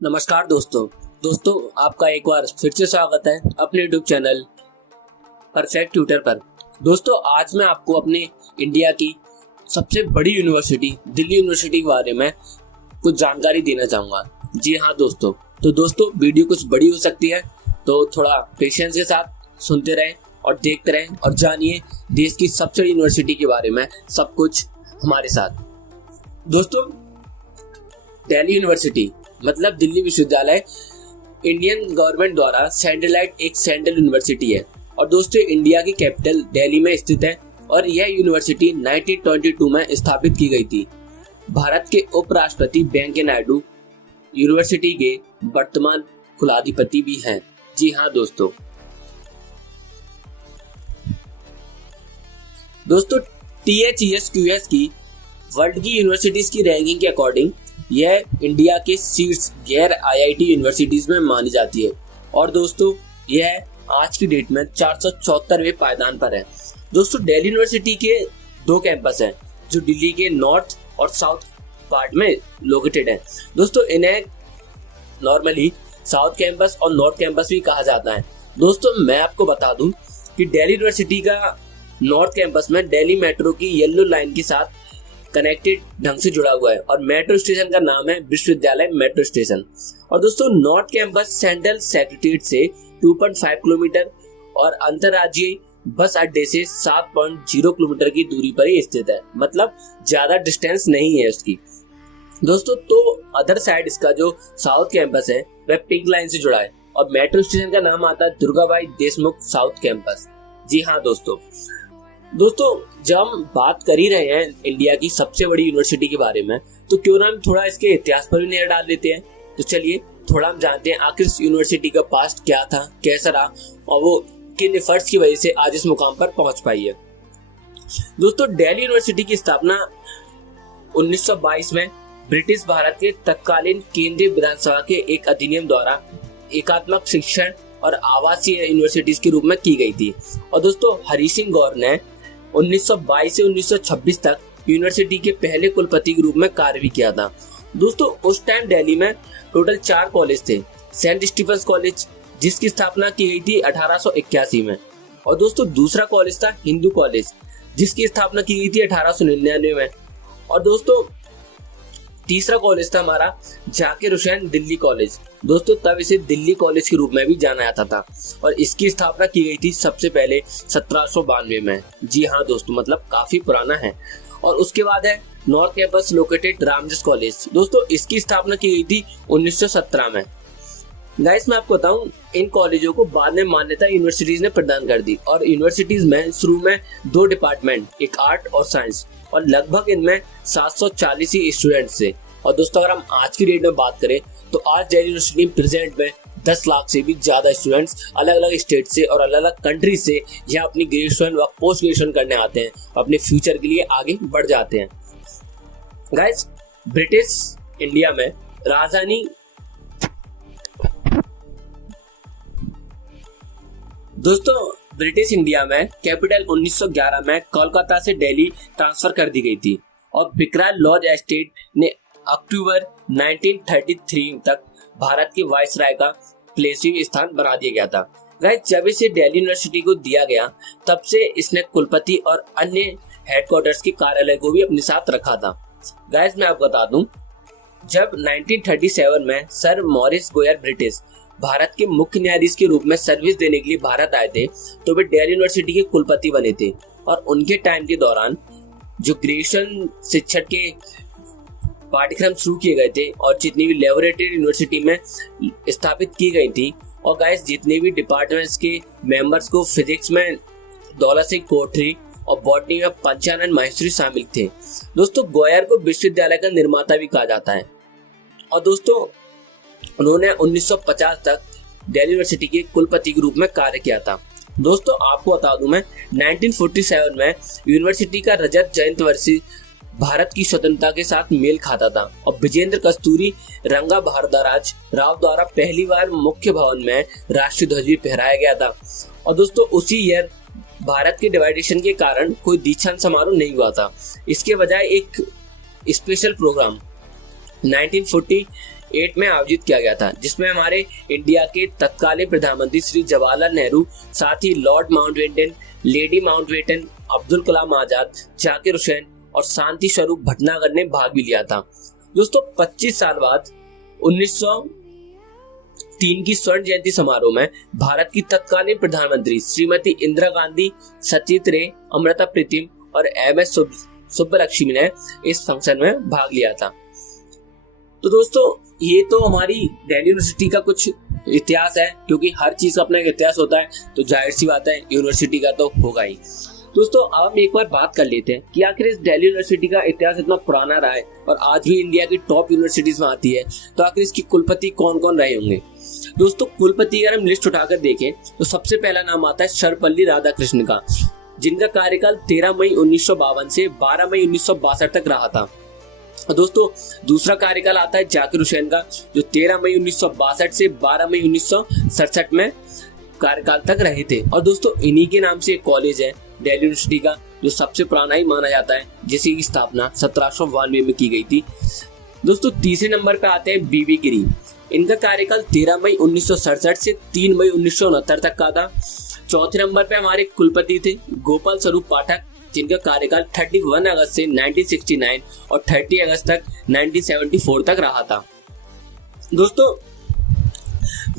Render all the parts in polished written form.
नमस्कार दोस्तों आपका एक बार फिर से स्वागत है अपने यूट्यूब चैनल परफेक्ट ट्यूटर पर। दोस्तों आज मैं आपको अपने इंडिया की सबसे बड़ी यूनिवर्सिटी दिल्ली यूनिवर्सिटी के बारे में कुछ जानकारी देना चाहूँगा। जी हाँ दोस्तों, तो दोस्तों वीडियो कुछ बड़ी हो सकती है, तो थोड़ा पेशेंस के साथ सुनते रहें और देखते रहें और जानिए देश की सबसे बड़ी यूनिवर्सिटी के बारे में सब कुछ हमारे साथ। दोस्तों दिल्ली यूनिवर्सिटी मतलब दिल्ली विश्वविद्यालय इंडियन गवर्नमेंट द्वारा सेंट्रलाइज एक सेंट्रल यूनिवर्सिटी है और दोस्तों इंडिया की कैपिटल दिल्ली में स्थित है और यह यूनिवर्सिटी 1922 में स्थापित की गई थी। भारत के उपराष्ट्रपति वेंकैया नायडू यूनिवर्सिटी के वर्तमान कुलाधिपति भी हैं। जी हाँ दोस्तों THESQS की वर्ल्ड की यूनिवर्सिटीज की रैंकिंग के अकॉर्डिंग यह इंडिया के सीट्स गैर IIT यूनिवर्सिटीज में मानी जाती है और दोस्तों यह आज की डेट में 474वें पायदान पर है। दोस्तों दिल्ली यूनिवर्सिटी के दो कैंपस हैं जो दिल्ली के नॉर्थ और साउथ पार्ट में लोकेटेड है। दोस्तों इन्हें नॉर्मली साउथ कैंपस और नॉर्थ कैंपस भी कहा जाता है। दोस्तों मैं आपको बता दूं कि दिल्ली यूनिवर्सिटी का नॉर्थ कैंपस में दिल्ली मेट्रो की येलो लाइन के साथ कनेक्टेड ढंग से जुड़ा हुआ है और मेट्रो स्टेशन का नाम है विश्वविद्यालय मेट्रो स्टेशन। और दोस्तों नॉर्थ कैंपस सेंट्रल सेक्रेटरीट से 2.5 किलोमीटर और अंतर्राज्यीय बस अड्डे से 7.0 किलोमीटर की दूरी पर ही स्थित है, मतलब ज्यादा डिस्टेंस नहीं है उसकी। दोस्तों तो अदर साइड इसका जो साउथ कैंपस है वह पिंक लाइन से जुड़ा है और मेट्रो स्टेशन का नाम आता है दुर्गाबाई देशमुख साउथ कैंपस। जी हाँ दोस्तों जब हम बात कर ही रहे हैं इंडिया की सबसे बड़ी यूनिवर्सिटी के बारे में, तो क्यों ना हम थोड़ा इसके इतिहास पर भी नजर डाल देते हैं। तो चलिए थोड़ा हम जानते हैं आखिर इस यूनिवर्सिटी का पास्ट क्या था, कैसा रहा और वो किन एफर्ट्स की वजह से आज इस मुकाम पर पहुंच पाई है। दोस्तों दिल्ली यूनिवर्सिटी की स्थापना 1922 में ब्रिटिश भारत के तत्कालीन केंद्रीय विधानसभा के एक अधिनियम द्वारा एकात्मक शिक्षण और आवासीय यूनिवर्सिटीज के रूप में की गई थी। और दोस्तों हरि सिंह गौर ने 1922 से 1926 तक यूनिवर्सिटी के पहले कुलपति के रूप में कार्य भी किया था। दोस्तों उस टाइम दिल्ली में टोटल 4 कॉलेज थे। सेंट स्टीफेंस कॉलेज जिसकी स्थापना की गई थी 1881 में, और दोस्तों दूसरा कॉलेज था हिंदू कॉलेज जिसकी स्थापना की गई थी 1899 में, और दोस्तों तीसरा कॉलेज था हमारा जाकिर हुसैन दिल्ली कॉलेज। दोस्तों तब इसे दिल्ली कॉलेज के रूप में भी जाना जाता था और इसकी स्थापना की गई थी सबसे पहले 1792 में। जी हाँ दोस्तों, मतलब काफी पुराना है। और उसके बाद है north campus located Ramjas college. दोस्तों इसकी स्थापना की गई थी 1917 में। गाइस मैं आपको बताऊं इन कॉलेजों को बाद में मान्यता यूनिवर्सिटीज ने प्रदान कर दी और यूनिवर्सिटीज में शुरू में 2 डिपार्टमेंट, एक आर्ट और साइंस, और लगभग इनमें 740 ही स्टूडेंट्स थे। और दोस्तों अगर हम आज की डेट में बात करें तो आज दिल्ली यूनिवर्सिटी प्रेजेंट में 10 लाख से भी ज्यादा स्टूडेंट्स अलग अलग स्टेट से और अलग अलग कंट्री से यहाँ अपनी ग्रेजुएशन व पोस्ट ग्रेजुएशन करने आते हैं और अपने फ्यूचर के लिए आगे बढ़ जाते हैं। गाइस ब्रिटिश इंडिया में राजधानी ब्रिटिश इंडिया में कैपिटल 1911 में कोलकाता से दिल्ली ट्रांसफर कर दी गई थी और बिकराल लॉज एस्टेट ने अक्टूबर 1933 तक भारत के वाइसराय का प्लेसिंग स्थान बना दिया गया था। गाइस जब इसे दिल्ली यूनिवर्सिटी को दिया गया तब से इसने कुलपति और अन्य हेडक्वार्टर्स के कार्यालय को भी अपने साथ रखा था। गाइस मैं आपको बता दूं जब 1937 में sir Morris GoAir British Bharat के मुख्य न्यायाधीश के रूप में सर्विस देने के लिए भारत आए थे तो वे दिल्ली यूनिवर्सिटी के कुलपति बने थे और उनके टाइम के दौरान जो ग्रेजुएशन शिक्षण के पाठ्यक्रम शुरू किए गए थे और जितनी भी लैबोरेटरी यूनिवर्सिटी में स्थापित की गई थी, और गाइस जितने भी डिपार्टमेंट्स के मेंबर्स को फिजिक्स में दौलत सिंह कोठरी और बॉटनी में पंचानन माहेश्वरी शामिल थे। दोस्तों गोयर को विश्वविद्यालय का निर्माता भी कहा जाता है और दोस्तों उन्होंने 1950 तक दिल्ली यूनिवर्सिटी के कुलपति के रूप में कार्य किया था। दोस्तों आपको बता दूं मैं 1947 में यूनिवर्सिटी का रजत जयंती वर्षी भारत की स्वतंत्रता के साथ मेल खाता था और विजेंद्र कस्तूरी रंगा भारद्वाज राव द्वारा पहली बार मुख्य भवन में राष्ट्रीय ध्वज भी फहराया गया था। और दोस्तों उसी ईयर भारत के डिवाइडेशन के कारण कोई दीक्षांत समारोह नहीं हुआ था, इसके बजाय एक स्पेशल प्रोग्राम 1940 2008 में आयोजित किया गया था, जिसमें हमारे इंडिया के तत्कालीन प्रधानमंत्री श्री जवाहरलाल नेहरू, साथ ही Lord Mountbatten, Lady Mountbatten, Abdul Kalam Azad, Zakir Hussain और शांति स्वरूप भटनागर ने भाग भी लिया था। दोस्तों 25 साल बाद 1903 की स्वर्ण जयंती समारोह में भारत की तत्कालीन प्रधानमंत्री श्रीमती इंदिरा गांधी, सचित रे, अमृता प्रीतम और MS सुब्बलक्ष्मी ने इस फंक्शन में भाग लिया था। तो दोस्तों ये तो हमारी दिल्ली यूनिवर्सिटी का कुछ इतिहास है, क्योंकि हर चीज का अपना एक इतिहास होता है, तो जाहिर सी बात है यूनिवर्सिटी का तो होगा ही। दोस्तों अब हम एक बार बात कर लेते हैं कि आखिर इस दिल्ली यूनिवर्सिटी का इतिहास इतना पुराना रहा है और आज भी इंडिया की टॉप यूनिवर्सिटीज में आती है, तो आखिर इसकी कुलपति कौन कौन रहे होंगे। दोस्तों कुलपति अगर हम लिस्ट उठाकर देखें तो सबसे पहला नाम आता है सर्वपल्ली राधाकृष्णन का, जिनका कार्यकाल 13 मई 1952 से 12 मई 1962 तक रहा था। और दोस्तों दूसरा कार्यकाल आता है जाकिर हुसैन का, जो 13 मई 1962 से 12 मई 1967 में कार्यकाल तक रहे थे। और दोस्तों इन्हीं के नाम से एक कॉलेज है दिल्ली यूनिवर्सिटी का, जो सबसे पुराना ही माना जाता है, जिसकी स्थापना 1792 में की गई थी। दोस्तों तीसरे नंबर पे आते हैं बीबी गिरी। इनका कार्यकाल 13 मई 1967 से 3 मई 1969 तक का था। चौथे नंबर पे हमारे कुलपति थे गोपाल स्वरूप पाठक, जिनका कार्यकाल 31 अगस्त से 1969 और 30 अगस्त तक 1974 तक रहा था। दोस्तों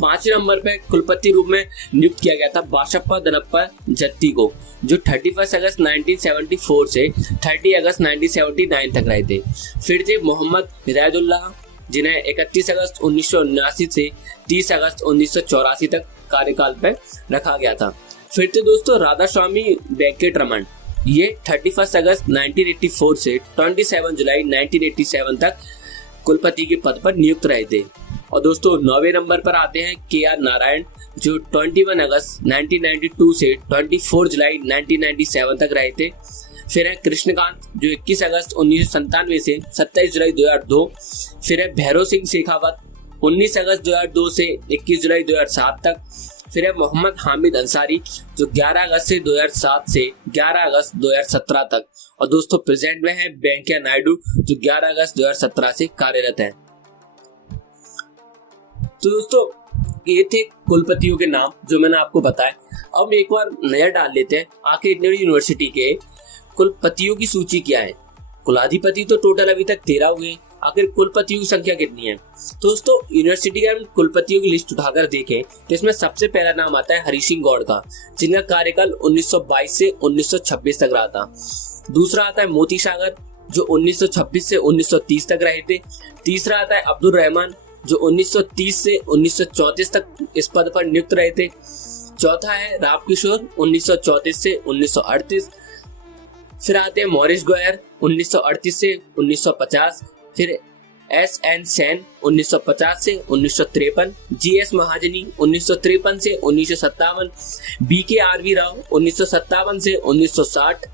पांचवें नंबर पे कुलपति रूप में नियुक्त किया गया था बाशप्पा दनप्पा जत्ती को, जो 31 अगस्त 1974 से 30 अगस्त 1979 तक रहे थे। फिर थे मोहम्मद हिदायतुल्लाह, जिन्हें 31 अगस्त 1979 से 30 अगस्त 1984 तक कार्यकाल पर रखा गया था। फिर थे दोस्तों राधा स्वामी वेंकटरमण, ये 31 अगस्त 1984 से 27 जुलाई 1987 तक कुलपति के पद पर नियुक्त रहे थे। और दोस्तों 9वें नंबर पर आते हैं KR नारायण, जो 21 अगस्त 1992 से 24 जुलाई 1997 तक रहे थे। फिर है कृष्णकांत, जो 21 अगस्त 1997 से 27 जुलाई 2002। फिर है भैरव सिंह शेखावत, 19 अगस्त 2002 से 21 जुलाई 2007 तक। फिर है मोहम्मद हामिद अंसारी, जो 11 अगस्त से 2007 से 11 अगस्त 2017 तक। और दोस्तों प्रेजेंट में है वेंकैया नायडू, जो 11 अगस्त 2017 से कार्यरत है। तो दोस्तों ये थे कुलपतियों के नाम जो मैंने आपको बताया। अब एक बार नजर डाल लेते हैं आखिर इतनी बड़ी यूनिवर्सिटी के कुलपतियों की सूची क्या है। कुलाधिपति तो टोटल अभी तक 13 हुए, आखिर कुलपतियों की संख्या कितनी है। तो दोस्तों यूनिवर्सिटी के कुलपतियों की लिस्ट उठाकर देखें तो इसमें सबसे पहला नाम आता है हरि सिंह गौड़ का, जिनका कार्यकाल 1922 से 1926 तक रहा था। दूसरा आता है मोती सागर, जो 1926 से 1930 तक रहे थे। तीसरा आता है अब्दुल रहमान, जो 1930 से 1934 तक इस पद पर नियुक्त रहे थे। चौथा है राव किशोर, 1934 से 1938। फिर आते हैं मॉरिस गोयर, 1938 से 1950। फिर SN सेन, 1950 से 1953। GS महाजनी, 1953 से 1957। BKRV राव, 1957 से 1960।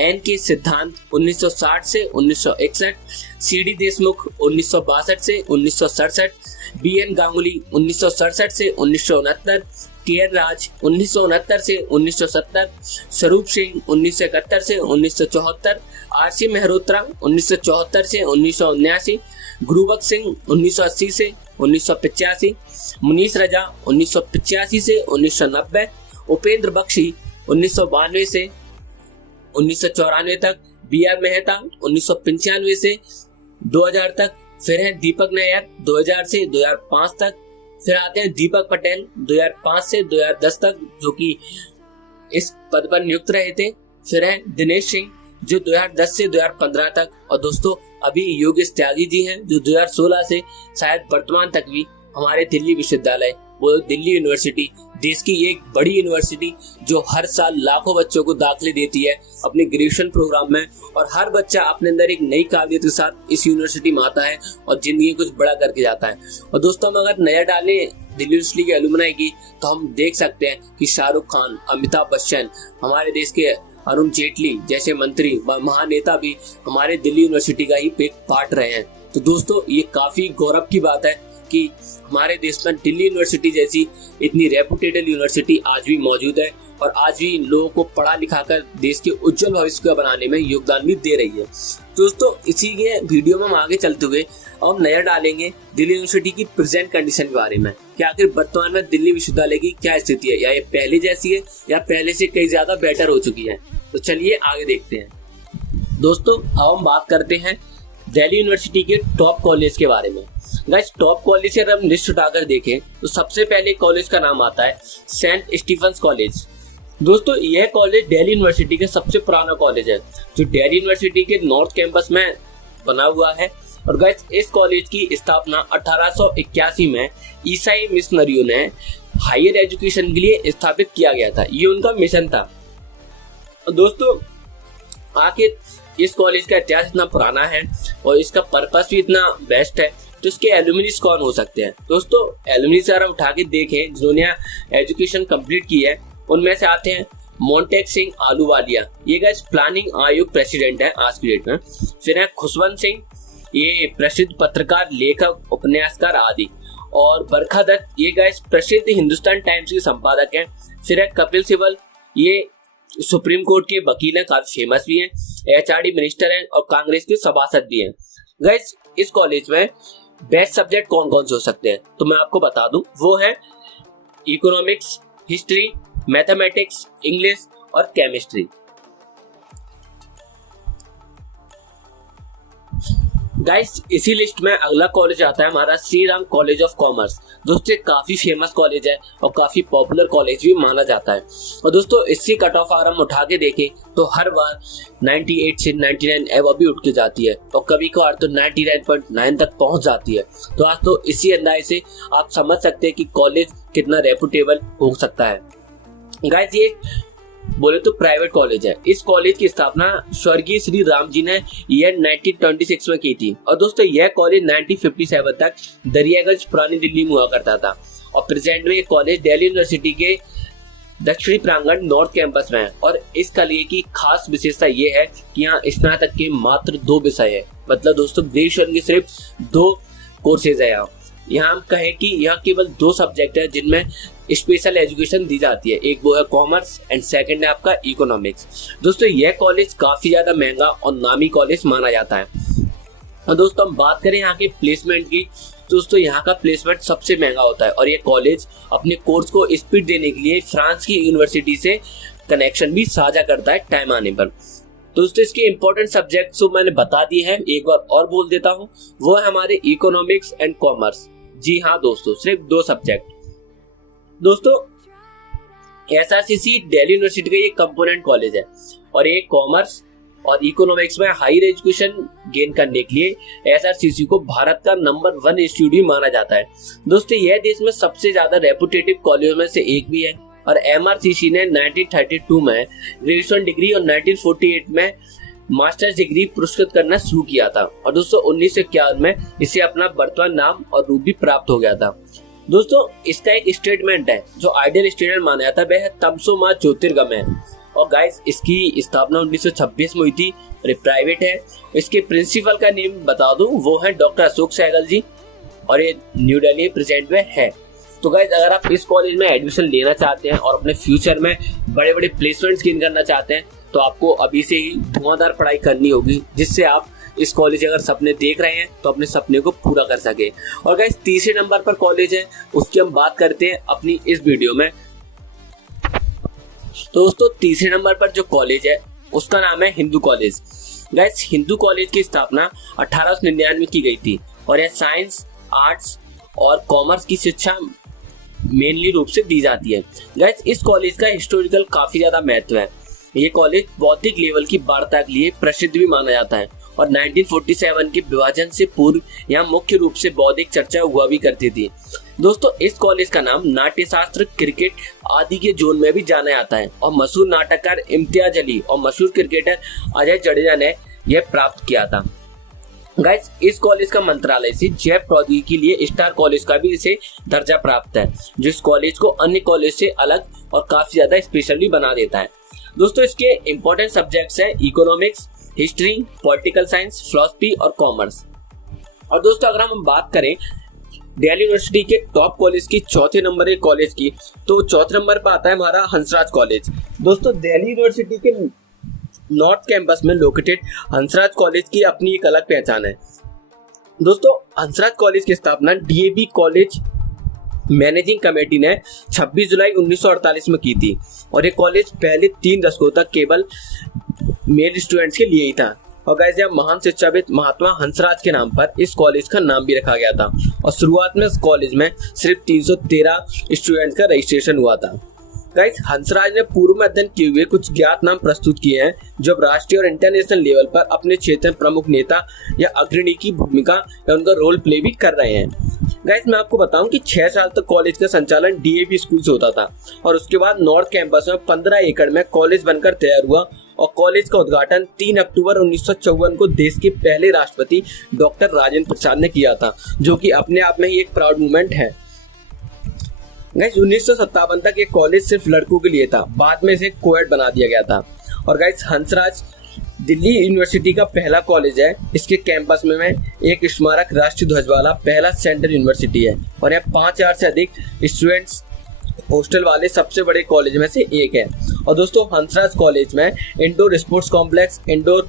NK सिद्धांत, 1960 से 1961। CD देशमुख, 1962 से 1967। BN गांगुली, 1967 से 1969। TN राज, 1969 से 1970। स्वरूप सिंह, 1971 से 1974। RC मेहरोत्रा, 1974 से 1979। गुरुबख्श सिंह, 1980 से 1985। मुनीस रजा, 1985 से 1990। उपेंद्र बख्शी, 1992 से 1994 तक। BR मेहता, 1995 से 2000 तक। फिर है दीपक नायर, 2000 से 2005 तक। फिर आते हैं दीपक पटेल, 2005 से 2010 तक, जो कि इस पद पर नियुक्त रहे थे। फिर है दिनेश सिंह, जो 2010 से 2015 तक। और दोस्तों अभी योगेश त्यागी जी हैं, जो 2016 से शायद वर्तमान तक भी हमारे दिल्ली विश्वविद्यालय, वो दिल्ली यूनिवर्सिटी, देश की एक बड़ी यूनिवर्सिटी जो हर साल लाखों बच्चों को दाखिले देती है अपने ग्रेजुएशन प्रोग्राम में, और हर बच्चा अपने अंदर एक नई काबिलियत के साथ इस यूनिवर्सिटी में आता है और जिंदगी कुछ बड़ा करके जाता है। और दोस्तों हम अगर नजर डालें दिल्ली यूनिवर्सिटी के एलुमनाई की, तो हम देख सकते हैं कि शाहरुख खान, अमिताभ बच्चन, हमारे देश के अरुण जेटली जैसे मंत्री व महानेता भी हमारे दिल्ली यूनिवर्सिटी का ही एक पार्ट रहे हैं। तो दोस्तों ये काफी गौरव की बात है कि हमारे देश में दिल्ली यूनिवर्सिटी जैसी इतनी रेपुटेटेड यूनिवर्सिटी आज भी मौजूद है और आज भी लोगों को पढ़ा लिखा कर देश के उज्जवल भविष्य को बनाने में योगदान भी दे रही है। दोस्तों इसी के वीडियो में हम आगे चलते हुए हम नजर डालेंगे दिल्ली यूनिवर्सिटी की प्रेजेंट कंडीशन के बारे में कि आखिर वर्तमान में दिल्ली विश्वविद्यालय की क्या स्थिति है, या ये पहले जैसी है या पहले से कई ज्यादा बेटर हो चुकी है। तो चलिए आगे देखते हैं। दोस्तों अब हम बात करते हैं दिल्ली यूनिवर्सिटी के टॉप कॉलेज के बारे में। गाइस टॉप कॉलेज से अगर हम लिस्ट उठाकर देखें तो सबसे पहले कॉलेज का नाम आता है सेंट स्टीफेंस कॉलेज। दोस्तों यह कॉलेज दिल्ली यूनिवर्सिटी का सबसे पुराना कॉलेज है जो दिल्ली यूनिवर्सिटी के नॉर्थ कैंपस में बना हुआ है। और गाइस इस कॉलेज की स्थापना 1881 में ईसाई मिशनरियों ने हायर एजुकेशन के लिए स्थापित किया गया था। ये उनका मिशन था। दोस्तों आखिर इस कॉलेज का इतिहास इतना पुराना है और इसका पर्पस भी इतना बेस्ट है, तो इसके एलुमनीज कौन हो सकते हैं। दोस्तों एलुमनीज अगर उठा के देखें जिन्होंने एजुकेशन कंप्लीट की है, उनमें से आते हैं मोन्टेक सिंह आलूवालिया, ये गाइस प्लानिंग आयोग प्रेसिडेंट है आज की डेट में। फिर है खुशवंत सिंह, ये प्रसिद्ध पत्रकार, लेखक, उपन्यासकार आदि। और बरखा दत्त, ये गाइस प्रसिद्ध हिंदुस्तान टाइम्स के संपादक हैं। फिर है कपिल सिब्बल, ये सुप्रीम कोर्ट के वकील हैं, काफी फेमस भी हैं, एचआरडी मिनिस्टर हैं और कांग्रेस के सभासद भी हैं। गाइस इस कॉलेज में बेस्ट सब्जेक्ट कौन कौन से हो सकते हैं तो मैं आपको बता दूं, वो है इकोनॉमिक्स, हिस्ट्री, मैथमेटिक्स, इंग्लिश और केमिस्ट्री। गाइस इसी लिस्ट में अगला कॉलेज आता है हमारा Shri Ram College of commerce. दोस्तों काफी फेमस कॉलेज है और काफी पॉपुलर कॉलेज भी माना जाता है। और दोस्तों इसकी कट ऑफ अगर हम उठा के देखें तो हर बार 98 से 99 एवं भी उठ के जाती है और कभी कभार तो 99.9 तक पहुंच जाती है। तो आज तो इसी अंदाज से आप समझ सकते हैं कि कॉलेज कितना रेपुटेबल हो सकता है। गाइस ये बोले तो प्राइवेट कॉलेज है। इस कॉलेज की स्थापना स्वर्गीय श्री राम जी ने ईयर 1926 में की थी। और दोस्तों यह कॉलेज 1957 तक दरियागंज पुरानी दिल्ली में हुआ करता था और प्रेजेंट में ये कॉलेज दिल्ली यूनिवर्सिटी के दक्षिणी प्रांगण नॉर्थ कैंपस में है। और इस कॉलेज की खास विशेषता ये है कि यहाँ स्नातक के मात्र 2 विषय है, मतलब दोस्तों ग्रेजुएशन के सिर्फ 2 कोर्सेज है। यहाँ हम कहें कि यहाँ केवल 2 सब्जेक्ट है जिनमें स्पेशल एजुकेशन दी जाती है, एक वो है कॉमर्स एंड सेकंड है आपका इकोनॉमिक्स। दोस्तों यह कॉलेज काफी ज्यादा महंगा और नामी कॉलेज माना जाता है। और दोस्तों हम बात करें यहाँ के प्लेसमेंट की, दोस्तों यहाँ का प्लेसमेंट सबसे महंगा होता है और ये कॉलेज अपने कोर्स को स्पीड देने के लिए फ्रांस की यूनिवर्सिटी से कनेक्शन भी साझा करता है टाइम आने पर। दोस्तों इसके इंपॉर्टेंट सब्जेक्ट तो मैंने बता दिए हैं, एक बार और बोल देता हूँ, वो है हमारे इकोनॉमिक्स एंड कॉमर्स। जी हाँ दोस्तों, सिर्फ 2 सब्जेक्ट। दोस्तों एसआरसीसी दिल्ली यूनिवर्सिटी का ये कंपोनेंट कॉलेज है और ये कॉमर्स और इकोनॉमिक्स में हायर एजुकेशन गेन करने के लिए एसआरसीसी को भारत का नंबर 1 इंस्टीट्यूट भी माना जाता है। दोस्तों यह देश में सबसे ज्यादा रेपुटेटिव कॉलेजों में से एक भी है और एमआरसीसी ने 1932 में ग्रेजुएशन डिग्री और 1948 में मास्टर्स डिग्री पुरस्कृत करना शुरू किया था। और दोस्तों 1951 में इसे अपना वर्तमान नाम और रूप भी प्राप्त हो गया था। दोस्तों इसका एक स्टेटमेंट है जो आइडियल स्टेटमेंट माना जाता है, वह है तमसो मां ज्योतिर्गमय। और गाइस इसकी स्थापना 1926 में हुई थी और प्राइवेट है। इसके प्रिंसिपल का नेम बता दूं, वो है डॉक्टर अशोक सहगल जी और ये न्यू दिल्ली प्रेजेंट में है। तो गाइस अगर आप इस कॉलेज में एडमिशन लेना चाहते हैं और अपने फ्यूचर में बड़े बड़े प्लेसमेंट्स गेन करना चाहते हैं तो आपको अभी से ही धुआंधार पढ़ाई करनी होगी, जिससे आप इस कॉलेज अगर सपने देख रहे हैं तो अपने सपने को पूरा कर सके। और गाइस तीसरे नंबर पर कॉलेज है, उसकी हम बात करते हैं अपनी इस वीडियो में। तो दोस्तों तीसरे नंबर पर जो कॉलेज है उसका नाम है Hindu college. Guys Hindu college की स्थापना 1899 में की गई थी और यह साइंस, आर्ट्स और कॉमर्स की शिक्षा मेनली रूप से दी जाती है। गाइस इस कॉलेज का हिस्टोरिकल काफी ज्यादा महत्व है। ये कॉलेज बौद्धिक लेवल की वार्ता के लिए प्रसिद्ध भी माना जाता है और 1947 के विभाजन से पूर्व यहाँ मुख्य रूप से बौद्धिक चर्चा हुआ भी करती थी। दोस्तों इस कॉलेज का नाम नाट्य शास्त्र, क्रिकेट आदि के जोन में भी जाना जाता है और मशहूर नाटककार इम्तियाज अली और मशहूर क्रिकेटर अजय जडेजा ने यह प्राप्त किया था। गाइस इस कॉलेज का मंत्रालय से जैव प्रौद्योगिकी के लिए स्टार कॉलेज का भी इसे दर्जा प्राप्त है, जो इस कॉलेज को अन्य कॉलेज से अलग और काफी ज्यादा स्पेशल भी बना देता है। दोस्तों इसके इंपॉर्टेंट सब्जेक्ट्स हैं economics, history, political science, philosophy और कॉमर्स। और दोस्तों अगर हम बात करें दिल्ली यूनिवर्सिटी के टॉप कॉलेज की चौथे नंबर एक कॉलेज की, तो चौथे नंबर पर आता है हमारा हंसराज कॉलेज। दोस्तों दिल्ली यूनिवर्सिटी के नॉर्थ कैंपस में लोकेटेड हंसराज कॉलेज की अपनी एक अलग पहचान है। दोस्तों हंसराज कॉलेज की स्थापना डीएवी कॉलेज मैनेजिंग कमेटी ने 26 जुलाई 1948 में की थी और ये कॉलेज पहले 3 दशकों तक केवल मेल स्टूडेंट्स के लिए ही था। और गाइस यह महान शिक्षाविद महात्मा हंसराज के नाम पर इस कॉलेज का नाम भी रखा गया था और शुरुआत में इस कॉलेज में सिर्फ 313 स्टूडेंट्स का रजिस्ट्रेशन हुआ था। गाइस हंसराज ने पूर्व में अध्ययन किए हुए कुछ ज्ञात नाम प्रस्तुत किए हैं जो अब राष्ट्रीय और इंटरनेशनल लेवल पर अपने क्षेत्र में प्रमुख नेता या अग्रणी की भूमिका या उनका रोल प्ले भी कर रहे हैं। गाइस मैं आपको बताऊं कि 6 साल तक कॉलेज का संचालन डीएवी स्कूल से होता था और उसके बाद नॉर्थ कैंपस में 15 एकड़ में कॉलेज बनकर तैयार हुआ और कॉलेज का उद्घाटन 3 अक्टूबर 1954 को देश के पहले राष्ट्रपति डॉक्टर राजेंद्र प्रसाद ने किया था, जो कि अपने आप में ही एक प्राउड मूवमेंट है। गाइस 1957 तक ये कॉलेज सिर्फ लड़कों के लिए था, बाद में इसे कोएड बना दिया गया था। और गाइस हंसराज दिल्ली यूनिवर्सिटी का पहला कॉलेज है। इसके कैंपस में एक स्मारक राष्ट्रीय ध्वज वाला पहला सेंट्रल यूनिवर्सिटी है और यह 5000 से अधिक स्टूडेंट्स हॉस्टल वाले सबसे बड़े कॉलेज में से एक है। और दोस्तों हंसराज कॉलेज में indoor sports complex, indoor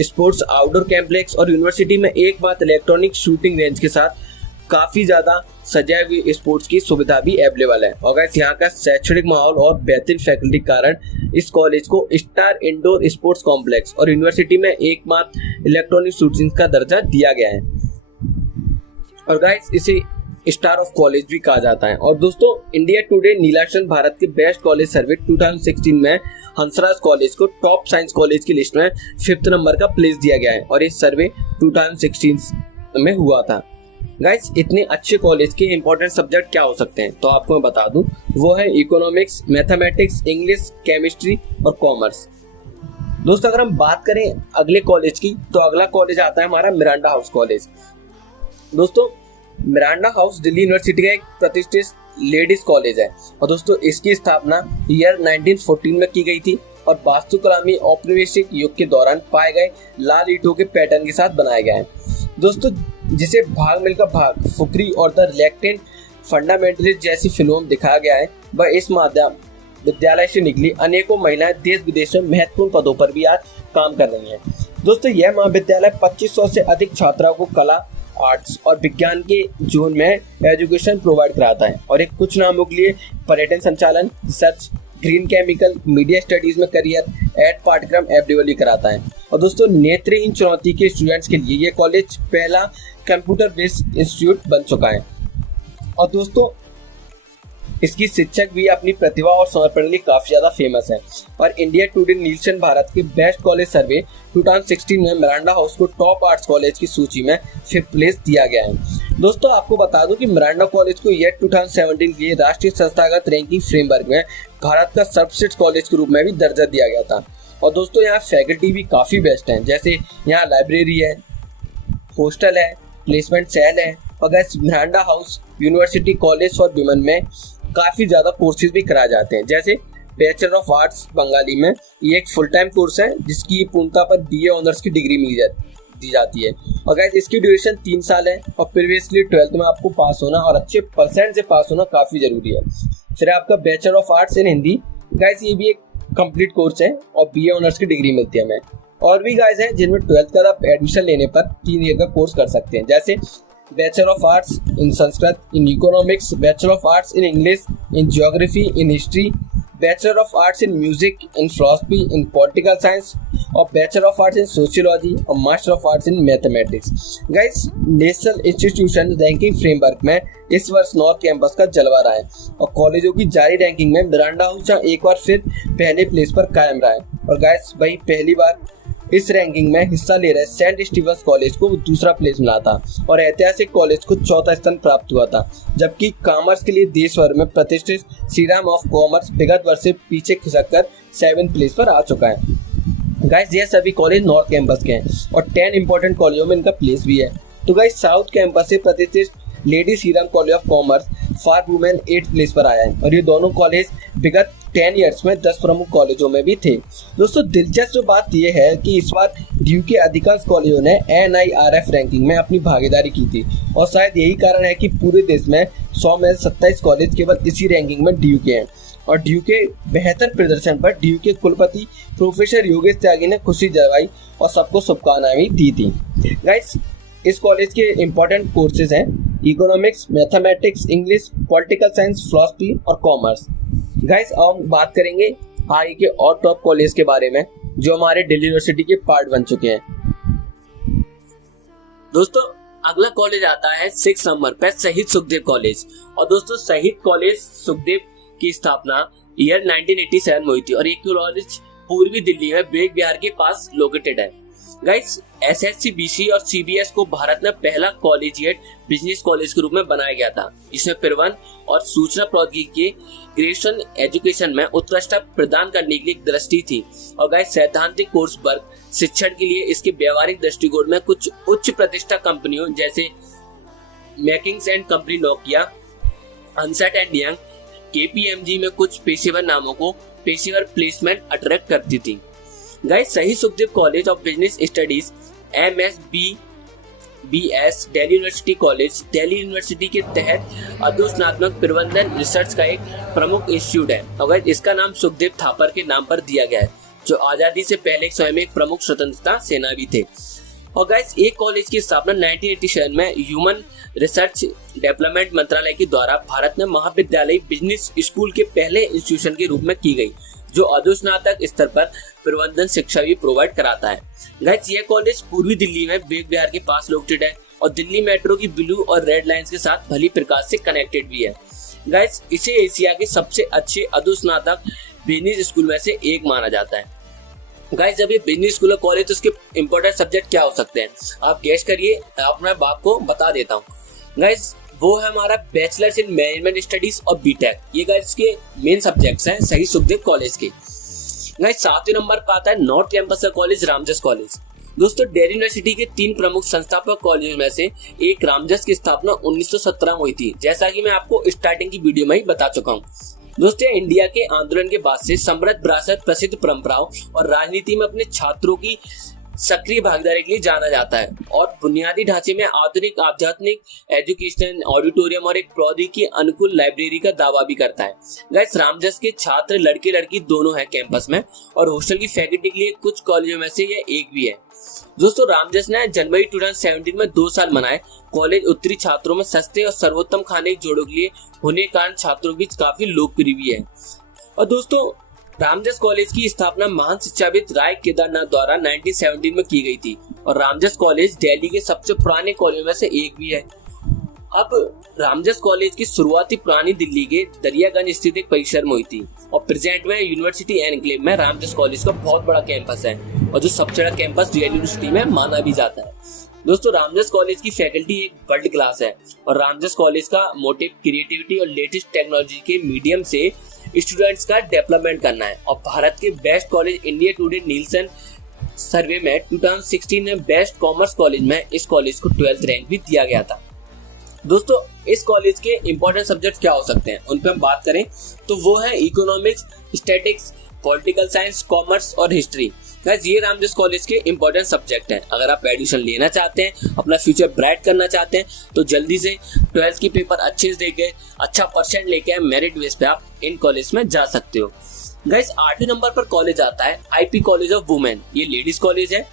sports outdoor complex और यूनिवर्सिटी में एक बात इलेक्ट्रॉनिक शूटिंग रेंज के साथ काफी ज्यादा सजाए हुए स्पोर्ट्स की सुविधा भी अवेलेबल है। और गाइस यहाँ का शैक्षणिक माहौल और बेहतरीन फैकल्टी के कारण इस कॉलेज को स्टार इंडोर स्पोर्ट्स कॉम्प्लेक्स और यूनिवर्सिटी में एकमात्र इलेक्ट्रॉनिक शूटिंग का दर्जा दिया गया है और गाइस इसे स्टार ऑफ कॉलेज भी कहा जाता है। और दोस्तों इंडिया टुडे नीलाक्षर भारत के बेस्ट कॉलेज सर्वे 2016 में हंसराज कॉलेज को टॉप साइंस कॉलेज की लिस्ट में 5th नंबर का प्लेस दिया गया है और इस सर्वे 2016 में हुआ था। गाइस इतने अच्छे कॉलेज के इंपॉर्टेंट सब्जेक्ट क्या हो सकते हैं, तो आपको मैं बता दूं वो है इकोनॉमिक्स, मैथमेटिक्स, इंग्लिश, केमिस्ट्री और कॉमर्स। दोस्तों अगर हम बात करें अगले कॉलेज की, तो अगला कॉलेज आता है हमारा मिरांडा हाउस कॉलेज। दोस्तों मिरांडा हाउस दिल्ली यूनिवर्सिटी का एक प्रतिष्ठित लेडीज कॉलेज है और दोस्तों इसकी स्थापना ईयर 1914 में की गई थी और वास्तुकला में औपनिवेशिक युग के दौरान पाए गए लाल ईंटों के पैटर्न के साथ बनाया गया है। दोस्तों जिसे भाग मिल्खा भाग, फुकरी और द रिलेक्टेंट फंडामेंटलिस्ट जैसी फिल्मों में दिखाया गया है, वह इस माध्यम विद्यालय से निकली अनेकों महिलाएं देश विदेश में महत्वपूर्ण पदों पर भी आज काम कर रही हैं। दोस्तों यह महाविद्यालय 2500 से अधिक छात्राओं को कला, आर्ट्स और विज्ञान के जोन में एजुकेशन प्रोवाइड कराता है और एक कुछ नामों के लिए पर्यटन संचालन, research, green chemical, media studies में करियर, एड पाठ्यक्रम अवेलेबल कराता है। और दोस्तों नेत्रहीन चुनौती के स्टूडेंट्स के लिए ये कॉलेज पहला कंप्यूटर बेस्ड इंस्टीट्यूट बन चुका है और दोस्तों इसकी शिक्षक भी अपनी प्रतिभा और समर्पण के लिए काफी ज्यादा फेमस है। और इंडिया टुडे नीलसन भारत के बेस्ट कॉलेज सर्वे 2016 में मिरांडा हाउस को टॉप आर्ट्स कॉलेज की सूची में 5th प्लेस दिया गया है। दोस्तों आपको बता दूं कि मिरांडा कॉलेज को ईयर 2017 के लिए राष्ट्रीय संस्थागत रैंकिंग फ्रेमवर्क में भारत का सर्वश्रेष्ठ कॉलेज के रूप में भी दर्जा दिया गया था। और दोस्तों यहाँ फैकल्टी भी काफी बेस्ट हैं, जैसे यहाँ लाइब्रेरी है, हॉस्टल है, प्लेसमेंट सेल है और Miranda house university college for women में काफी ज्यादा कोर्सेज भी कराए जाते हैं, जैसे बैचलर ऑफ आर्ट्स बंगाली में ये एक फुल टाइम कोर्स है जिसकी पूर्णता पर बीए ऑनर्स की डिग्री दी जाती है। और गाइस इसकी ड्यूरेशन 3 साल है और प्रीवियसली 12th में आपको पास होना और अच्छे परसेंट से पास होना काफी जरूरी है। फिर आपका bachelor of arts in Hindi, guys ये भी एक कंप्लीट कोर्स है और बीए ऑनर्स की डिग्री मिलती है हमें। और भी गाइस हैं जिनमें 12th का आप एडमिशन लेने पर 3 ईयर का कोर्स कर सकते हैं, जैसे bachelor of arts in Sanskrit, in economics, bachelor of arts in English, in geography, in history, bachelor of arts in music, in philosophy, in political science और bachelor of arts in sociology और master of arts in mathematics. Guys national institution ranking framework में इस वर्ष north campus का जलवा रहा है और कॉलेजों की जारी रैंकिंग में मिरांडा हाउस एक बार फिर पहले प्लेस पर कायम रहा है। और गाइस भाई पहली बार इस रैंकिंग में हिस्सा ले रहे सेंट स्टीफंस कॉलेज को दूसरा प्लेस मिला था और ऐतिहासिक कॉलेज को 4था स्थान प्राप्त हुआ था, जबकि कॉमर्स के लिए देश भर में प्रतिष्ठित श्रीराम ऑफ कॉमर्स विगत वर्ष से पीछे खिसककर 7th प्लेस पर आ चुका है। गाइस ये सभी कॉलेज नॉर्थ कैंपस के हैं और 10 इंपॉर्टेंट कॉलेजों में इनका प्लेस भी है। तो गाइस साउथ कैंपस से प्रतिष्ठित lady Shriram college of commerce for women 8th place पर आया है और ये दोनों कॉलेज विगत 10 ईयर्स में 10 प्रमुख कॉलेजों में भी थे। दोस्तों दिलचस्प बात यह है कि इस बार ड्यूक के अधिकांश कॉलेजों ने NIRF रैंकिंग में अपनी भागीदारी की थी और शायद यही कारण है कि पूरे देश में 100 में 27 कॉलेज केवल इसी रैंकिंग में ड्यूक के हैं। और ड्यूक के बेहतर प्रदर्शन पर ड्यूक के कुलपति प्रोफेसर योगेश त्यागी ने खुशी जताई और सबको शुभकामनाएं भी दी थी। गाइस, इस कॉलेज के इम्पोर्टेंट कोर्सेज हैं economics, mathematics, English, political science, philosophy और कॉमर्स। गाइस, अब बात करेंगे आगे के और टॉप कॉलेज के बारे में जो हमारे दिल्ली यूनिवर्सिटी के पार्ट बन चुके हैं। दोस्तों अगला कॉलेज आता है 6 नंबर पे शहीद सुखदेव कॉलेज। और दोस्तों शहीद कॉलेज सुखदेव की स्थापना ईयर 1987 में हुई थी और ये कॉलेज पूर्वी दिल्ली में ब्रेक बिहार के पास लोकेटेड है। गाइस, SSC, BC और CBS को भारत में पहला कॉलेजिएट बिजनेस कॉलेज के रूप में बनाया गया था, जिसमें प्रबंधन और सूचना प्रौद्योगिकी के ग्रेजुएशन एजुकेशन में उत्कृष्टता प्रदान करने की एक दृष्टि थी। और गाइस, सैद्धांतिक कोर्स पर शिक्षण के लिए इसके व्यवहारिक दृष्टिकोण में कुछ उच्च प्रतिष्ठा कंपनियों जैसे McKinsey and company, Nokia, Ernst and Young, KPMG में कुछ पेशेवर नामों को पेशेवर प्लेसमेंट अट्रैक्ट करती थी। गाइस, शहीद Sukhdev college of business studies MSBS Delhi university college Delhi university के तहत अधोस्नातक प्रबंधन रिसर्च का एक प्रमुख इंस्टीट्यूट है। और गाइस, इसका नाम सुखदेव थापर के नाम पर दिया गया है, जो आजादी से पहले स्वयं एक प्रमुख स्वतंत्रता सेनानी थे। और गाइस, एक कॉलेज की स्थापना 1987 में ह्यूमन रिसर्च डेवलपमेंट मंत्रालय के द्वारा भारत में महाविद्यालय बिजनेस स्कूल के पहले इंस्टीट्यूशन के रूप में की गई, जो अधोस्नातक स्तर पर प्रबंधन शिक्षा भी प्रोवाइड कराता है। गाइस, यह कॉलेज पूर्वी दिल्ली में ब्रेक बिहार के पास लोकेटेड है और दिल्ली मेट्रो की ब्लू और रेड लाइंस के साथ भली प्रकाश से कनेक्टेड भी है। गाइस, इसे एशिया के सबसे अच्छे अधोस्नातक बिजनेस स्कूल में से एक माना जाता है। गाइस, जब ये बिजनेस स्कूल कॉलेज तो उसके इंपॉर्टेंट सब्जेक्ट क्या हो सकते हैं, आप गेस करिए, अपने बाप को बता देता हूँ। गाइस, वो है हमारा बैचलर्स इन मैनेजमेंट स्टडीज और बीटेक। ये गाइस के मेन सब्जेक्ट्स हैं शहीद सुखदेव कॉलेज के। गाइस, 7वें नंबर पर आता है नॉर्थ कैंपस का कॉलेज रामजस कॉलेज। दोस्तों दिल्ली यूनिवर्सिटी के 3 प्रमुख संस्थापक कॉलेजों में से एक रामजस की स्थापना 1917 में हुई थी, जैसा कि मैं आपको स्टार्टिंग की वीडियो में ही बता चुका हूँ। दोस्तों, इंडिया के आंदोलन के बाद से समृद्ध विरासत, प्रसिद्ध परंपराओं और राजनीति में अपने छात्रों की सक्रिय भागीदारी के लिए जाना जाता है और बुनियादी ढांचे में आधुनिक आध्यात्मिक एजुकेशन, ऑडिटोरियम और एक प्रौद्योगिकी अनुकूल लाइब्रेरी का दावा भी करता है। गाइस, रामजस के छात्र लड़के लड़की दोनों हैं कैंपस में और हॉस्टल की फैकल्टी के लिए कुछ कॉलेजों में से यह एक भी है। दोस्तों, रामजस ने जनवरी 2017 में 2 साल मनाए। कॉलेज उत्तरी छात्रों में सस्ते और सर्वोत्तम खाने के जोड़ों के लिए होने के कारण छात्रों के बीच काफी लोकप्रिय भी है। और दोस्तों, रामजस कॉलेज की स्थापना महान शिक्षाविद राय केदारनाथ द्वारा 1917 में की गई थी और रामजस कॉलेज दिल्ली के सबसे पुराने कॉलेजों में से एक भी है। अब रामजस कॉलेज की शुरुआती पुरानी दिल्ली के दरियागंज स्थित एक परिसर में हुई थी और प्रेजेंट में यूनिवर्सिटी एनक्लेव में रामजस कॉलेज का बहुत बड़ा कैंपस है और जो सबसे बड़ा कैंपस दिल्ली यूनिवर्सिटी में माना भी जाता है। दोस्तों, रामजस कॉलेज की फैकल्टी एक वर्ल्ड क्लास है और रामजस कॉलेज का मोटिव क्रिएटिविटी और लेटेस्ट टेक्नोलॉजी के मीडियम से स्टूडेंट्स का डेवलपमेंट करना है। और भारत के best college India Today Nielsen survey में 2016 में बेस्ट कॉमर्स कॉलेज में इस कॉलेज को 12th रैंक भी दिया गया था। दोस्तों, इस कॉलेज के इंपॉर्टेंट सब्जेक्ट क्या हो सकते हैं, उन पर हम बात करें तो वो है economics, statics, political science, commerce और हिस्ट्री। गाइस, ये रामजस कॉलेज के इंपॉर्टेंट सब्जेक्ट हैं। अगर आप एडमिशन लेना चाहते हैं, अपना फ्यूचर ब्राइट करना चाहते हैं, तो जल्दी से 12th की पेपर अच्छे से देके अच्छा परसेंट लेके मेरिट बेस पे आप इन कॉलेज में जा सकते हो। गाइस, 8वें नंबर पर कॉलेज आता है IP कॉलेज ऑफ वुमेन। ये लेडीज कॉलेज है।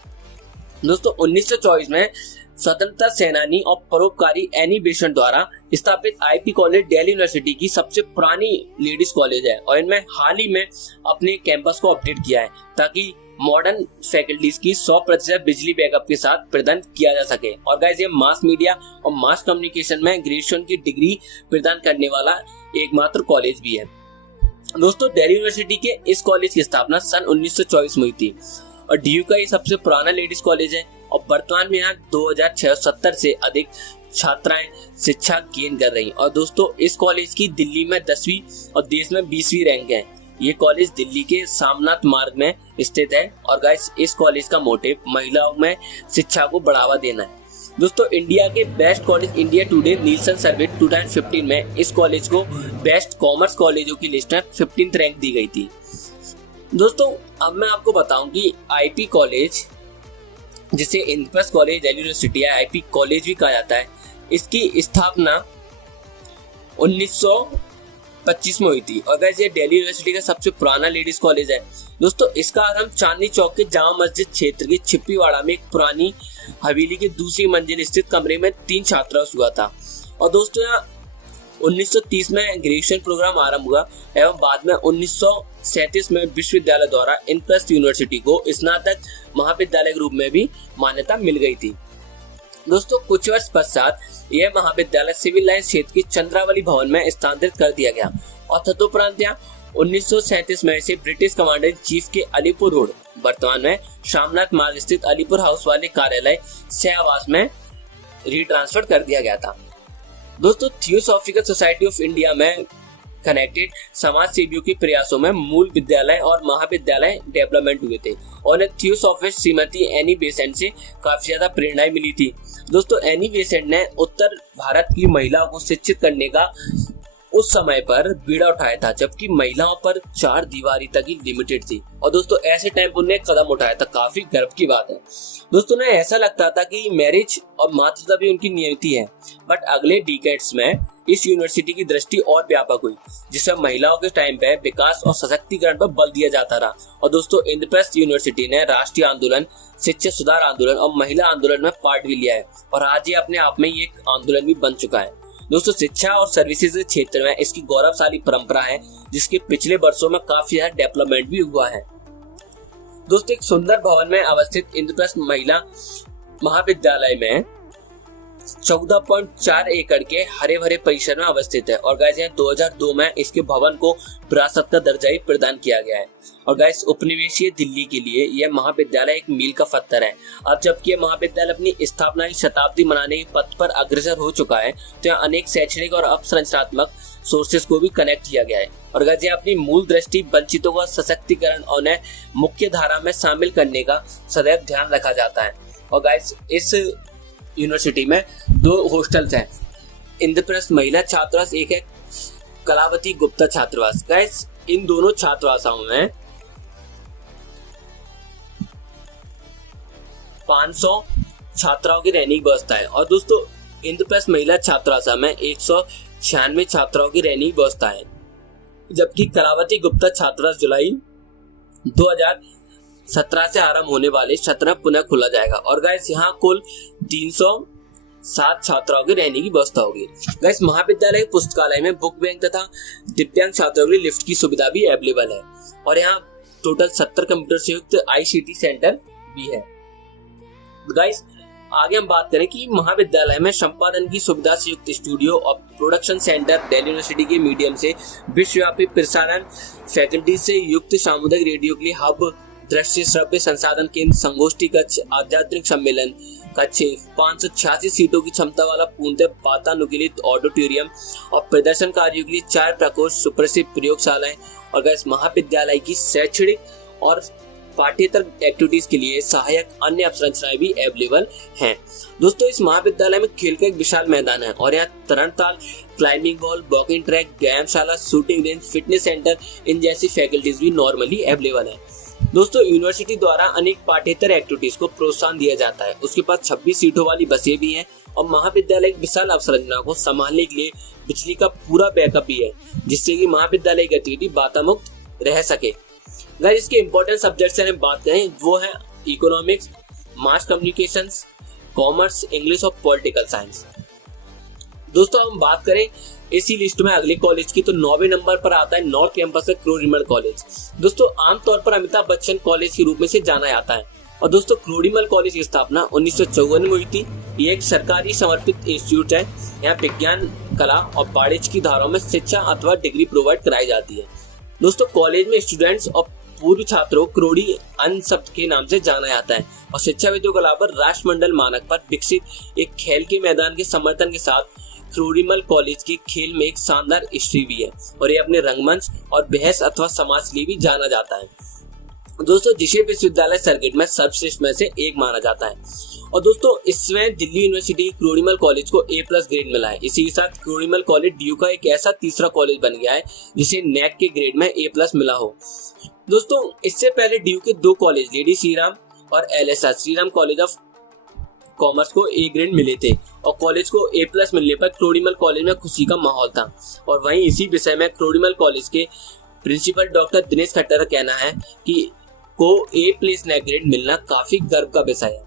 दोस्तों, 1924 में स्वतंत्रता सेनानी और परोपकारी एनी बेसेंट द्वारा स्थापित IP कॉलेज दिल्ली यूनिवर्सिटी की सबसे पुरानी लेडीज कॉलेज है और इनमें हाल ही में अपने कैंपस को अपडेट किया है ताकि मॉडर्न फैकल्टीज की 100% बिजली बैकअप के साथ प्रदान किया जा सके। और गाइस, ये मास मीडिया और मास कम्युनिकेशन में ग्रेजुएशन की डिग्री प्रदान करने वाला एकमात्र कॉलेज भी है। दोस्तों, दिल्ली यूनिवर्सिटी के इस कॉलेज की स्थापना सन 1924 में हुई थी और DU का ये सबसे पुराना लेडीज कॉलेज है और वर्तमान में यहाँ 2670 से अधिक छात्राएं शिक्षा गेन कर रही। और दोस्तों, इस कॉलेज की दिल्ली में 10वीं और देश में 20वीं रैंक है। ये कॉलेज दिल्ली के सामनाथ मार्ग में स्थित है और गाइस, इस कॉलेज का मोटिव महिलाओं में शिक्षा को बढ़ावा देना है। दोस्तों इंडिया के best college India Today Nielsen survey 2015 में इस कॉलेज को बेस्ट कॉमर्स कॉलेजों की लिस्ट में 15th रैंक दी गई थी। दोस्तों अब मैं आपको बताऊं कि आईपी कॉलेज, जिसे इंद्रप्रस्थ कॉलेज दिल्ली यूनिवर्सिटी या आईपी कॉलेज भी कहा जाता है, इसकी स्थापना 1925 में हुई थी और वैसे ये दिल्ली यूनिवर्सिटी का सबसे पुराना लेडीज कॉलेज है। दोस्तों इसका आरंभ चांदनी चौक के जामा मस्जिद क्षेत्र के छिप्पीवाड़ा में एक पुरानी हवेली की दूसरी मंजिल स्थित कमरे में 3 छात्रावास हुआ था। और दोस्तों यहाँ 1930 में ग्रेजुएशन प्रोग्राम आरंभ हुआ एवं बाद में 1937 में विश्वविद्यालय द्वारा इंद्रप्रस्थ यूनिवर्सिटी को स्नातक महाविद्यालय के रूप में भी मान्यता मिल गई थी। दोस्तों कुछ वर्ष पश्चात यह महाविद्यालय सिविल लाइंस क्षेत्र की चंद्रावली भवन में स्थानांतरित कर दिया गया और तदुपरांत 1937 में इसे ब्रिटिश कमांडर इन चीफ के अलीपुर रोड, वर्तमान में शामनाथ मार्ग स्थित अलीपुर हाउस वाले कार्यालय सह आवास में रिट्रांसफर कर दिया गया था। दोस्तों थियोसॉफिकल सोसाइटी ऑफ इंडिया में कनेक्टेड समाज सेवियों के प्रयासों में मूल विद्यालय और महाविद्यालय डेवलपमेंट हुए थे और थियोसॉफिस्ट श्रीमती एनी बेसेंट से काफी ज्यादा प्रेरणाएं मिली थी। दोस्तों एनी बेसेंट ने उत्तर भारत की महिलाओं को शिक्षित करने का उस समय पर बीड़ा उठाया था, जबकि महिलाओं पर 4 दीवारी तक ही लिमिटेड थी। और दोस्तों ऐसे टाइम पर उन्होंने कदम उठाया था, काफी गर्व की बात है। दोस्तों उन्हें ऐसा लगता था कि मैरिज और मातृत्व भी उनकी नियति है, बट अगले डिकेड्स में इस यूनिवर्सिटी की दृष्टि और व्यापक हुई, जिसमें महिलाओं के टाइम पे विकास और सशक्तिकरण पर बल दिया जाता रहा। और दोस्तों इंद्रप्रस्थ यूनिवर्सिटी ने राष्ट्रीय आंदोलन, शिक्षक सुधार आंदोलन और महिला आंदोलन में पार्ट भी लिया है और आज ये अपने आप में एक आंदोलन भी बन चुका है। दोस्तों शिक्षा और सर्विसेज के क्षेत्र में इसकी गौरवशाली परंपरा है, जिसके पिछले वर्षों में काफी ज्यादा डेवलपमेंट भी हुआ है। दोस्तों एक सुंदर भवन में अवस्थित इंद्रप्रस्थ महिला महाविद्यालय में 14.4 एकड़ के हरे भरे परिसर में अवस्थित है और गाइस 2002 में इसके भवन को विरासत का दर्जा ही प्रदान किया गया है। और गाइस उपनिवेशीय दिल्ली के लिए यह महाविद्यालय एक मील का पत्थर है। अब जबकि यह महाविद्यालय अपनी स्थापना की शताब्दी मनाने के पथ पर अग्रसर हो चुका है, तो यहाँ अनेक शैक्षणिक और अपसंरचनात्मक सोर्सेस को भी कनेक्ट किया गया है। और गाइस ये अपनी मूल दृष्टि वंचितों का सशक्तिकरण और उन्हें मुख्य धारा में शामिल करने का सदैव ध्यान रखा जाता है। और गाइस इस यूनिवर्सिटी में 2 हॉस्टल्स हैं, इंद्रप्रस्थ महिला छात्रावास, एक है कलावती गुप्ता छात्रावास। गाइस इन दोनों छात्रावासों में 500 छात्राओं की रहने की व्यवस्था है। और दोस्तों इंद्रप्रस्थ महिला छात्रावास में 196 छात्राओं की रहने की व्यवस्था है, जबकि कलावती गुप्ता छात्रावास जुलाई 2017 से आरंभ होने वाले सत्र पुनः खोला जाएगा। और गाइस यहाँ कुल 307 छात्राओं के रहने की व्यवस्था होगी। गाइस महाविद्यालय पुस्तकालय में बुक बैंक तथा दिव्यांग छात्राओं के लिए लिफ्ट की सुविधा भी अवेलेबल है और यहाँ टोटल 70 कंप्यूटर से युक्त ICT सेंटर भी है। गाइस आगे हम बात करें कि महाविद्यालय में संपादन की सुविधा से युक्त स्टूडियो और प्रोडक्शन सेंटर, दिल्ली यूनिवर्सिटी के मीडियम से विश्वव्यापी प्रसारण, फैकल्टी से युक्त सामुदायिक रेडियो के लिए हब, दृश्य श्रव्य संसाधन केंद्र, संगोष्ठी कक्ष, आध्यात्मिक सम्मेलन कक्ष, 586 सीटों की क्षमता वाला पूर्णतः वातानुकूलित ऑडिटोरियम और प्रदर्शन कार्यों के लिए 4 प्रकोष्ठ, सुप्रसिद्ध प्रयोगशालाएं। और गाइस महाविद्यालय की शैक्षणिक और पाठ्येतर एक्टिविटीज के लिए सहायक अन्य अवसंरचनाएं भी अवेलेबल हैं। दोस्तों इस महाविद्यालय में खेल का एक विशाल मैदान है और यहाँ तरणताल, क्लाइंबिंग वॉल, वॉकिंग ट्रैक, व्यायामशाला, शूटिंग रेंज, फिटनेस सेंटर, इन जैसी फैकल्टीज भी नॉर्मली अवेलेबल है। दोस्तों यूनिवर्सिटी द्वारा अनेक पाठ्येतर एक्टिविटीज को प्रोत्साहन दिया जाता है। उसके पास 26 सीटों वाली बसें भी हैं और महाविद्यालय की विशाल अवसंरचना को संभालने के लिए बिजली का पूरा बैकअप भी है, जिससे कि महाविद्यालय की गतिविधि बाधा मुक्त रह सके। गाइस इसके इंपॉर्टेंट सब्जेक्ट्स से बात करें वो है इकोनॉमिक्स, मास कम्युनिकेशंस, कॉमर्स, इंग्लिश और पॉलिटिकल साइंस। दोस्तों हम बात करें इसी लिस्ट में अगले कॉलेज की, तो 9वें नंबर पर आता है नॉर्थ कैंपस का क्रोडीमल कॉलेज। दोस्तों आमतौर पर अमिताभ बच्चन कॉलेज के रूप में से जाना जाता है और दोस्तों क्रोडीमल कॉलेज की स्थापना 1954 में हुई थी। ये एक सरकारी समर्पित इंस्टीट्यूट है। यहाँ विज्ञान, कला और वाणिज्य की धाराओं में शिक्षा अथवा डिग्री प्रोवाइड कराई जाती है। दोस्तों कॉलेज में स्टूडेंट्स और पूर्व छात्रों क्रोडी अन शब्द के नाम से जाना जाता है और शिक्षाविदों के अलावा राष्ट्रमंडल मानक पर विकसित एक खेल के मैदान के समर्थन के साथ क्रोडीमल कॉलेज के खेल में एक शानदार हिस्ट्री भी है और ये अपने रंगमंच और बहस अथवा समाज के लिए भी जाना जाता है। दोस्तों जिसे विश्वविद्यालय सर्किट में सर्वश्रेष्ठ में से एक माना जाता है। और दोस्तों इसमें दिल्ली यूनिवर्सिटी क्रोनिमल कॉलेज को A+ ग्रेड मिला है। इसी के साथ क्रोनिमल कॉलेज DU का एक ऐसा तीसरा कॉलेज बन गया है जिसे NAC के ग्रेड में A+ मिला हो। दोस्तों इससे पहले DU के 2 कॉलेज लेडी श्रीराम और LSR Shriram college of commerce को A ग्रेड मिले थे और कॉलेज को A+ मिलने पर क्रोनिमल कॉलेज में खुशी का माहौल था। और वहीं इसी विषय में क्रोनिमल कॉलेज के प्रिंसिपल डॉक्टर दिनेश खट्टर का कहना है कि को A+ NAC ग्रेड मिलना काफी गर्व का विषय है।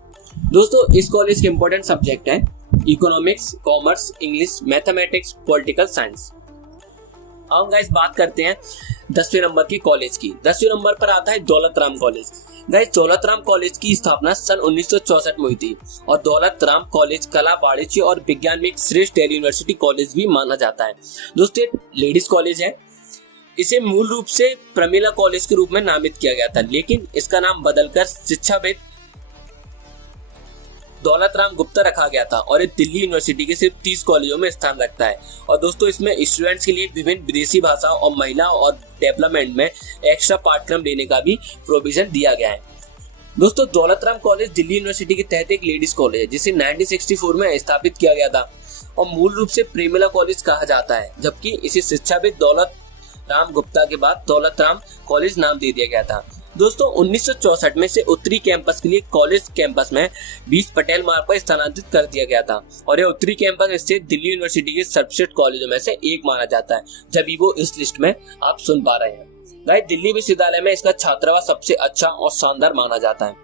दोस्तों इस कॉलेज के इंपॉर्टेंट सब्जेक्ट हैं economics, commerce, English, mathematics, political science. अब गाइस बात करते हैं 10वें नंबर के कॉलेज की। 10वें नंबर पर आता है दौलत राम कॉलेज। गाइस दौलत राम कॉलेज की स्थापना सन 1964 में हुई थी और दौलत राम कॉलेज कला, वाणिज्य और विज्ञान में एक श्रेष्ठ दिल्ली यूनिवर्सिटी कॉलेज भी माना जाता है। दोस्तों लेडीज कॉलेज है। इसे मूल रूप से प्रमिला कॉलेज के रूप में नामित किया गया था, लेकिन इसका नाम बदलकर शिक्षाविद दौलत राम गुप्ता रखा गया था और ये दिल्ली यूनिवर्सिटी के सिर्फ 30 कॉलेजों में स्थान रखता है। और दोस्तों इसमें स्टूडेंट्स के लिए विभिन्न विदेशी भाषा और महिला और डेवलपमेंट में एक्स्ट्रा पाठ्यक्रम लेने का भी प्रोविजन दिया गया है। दोस्तों दौलत राम कॉलेज दिल्ली यूनिवर्सिटी के तहत एक लेडीज कॉलेज है जिसे 1964 में स्थापित किया गया था और मूल रूप से प्रेमिला कॉलेज कहा जाता है, जबकि इसे शिक्षाविद दौलत राम गुप्ता के बाद दौलत राम कॉलेज नाम दे दिया गया था। दोस्तों 1964 में से उत्तरी कैंपस के लिए कॉलेज कैंपस में 20 पटेल मार्ग पर स्थानांतरित कर दिया गया था और यह उत्तरी कैंपस स्थित दिल्ली यूनिवर्सिटी के सर्वश्रेष्ठ कॉलेजों में से एक माना जाता है, जब भी वो इस लिस्ट में आप सुन पा रहे हैं। गाइस दिल्ली विश्वविद्यालय में इसका छात्रावास सबसे अच्छा और शानदार माना जाता है।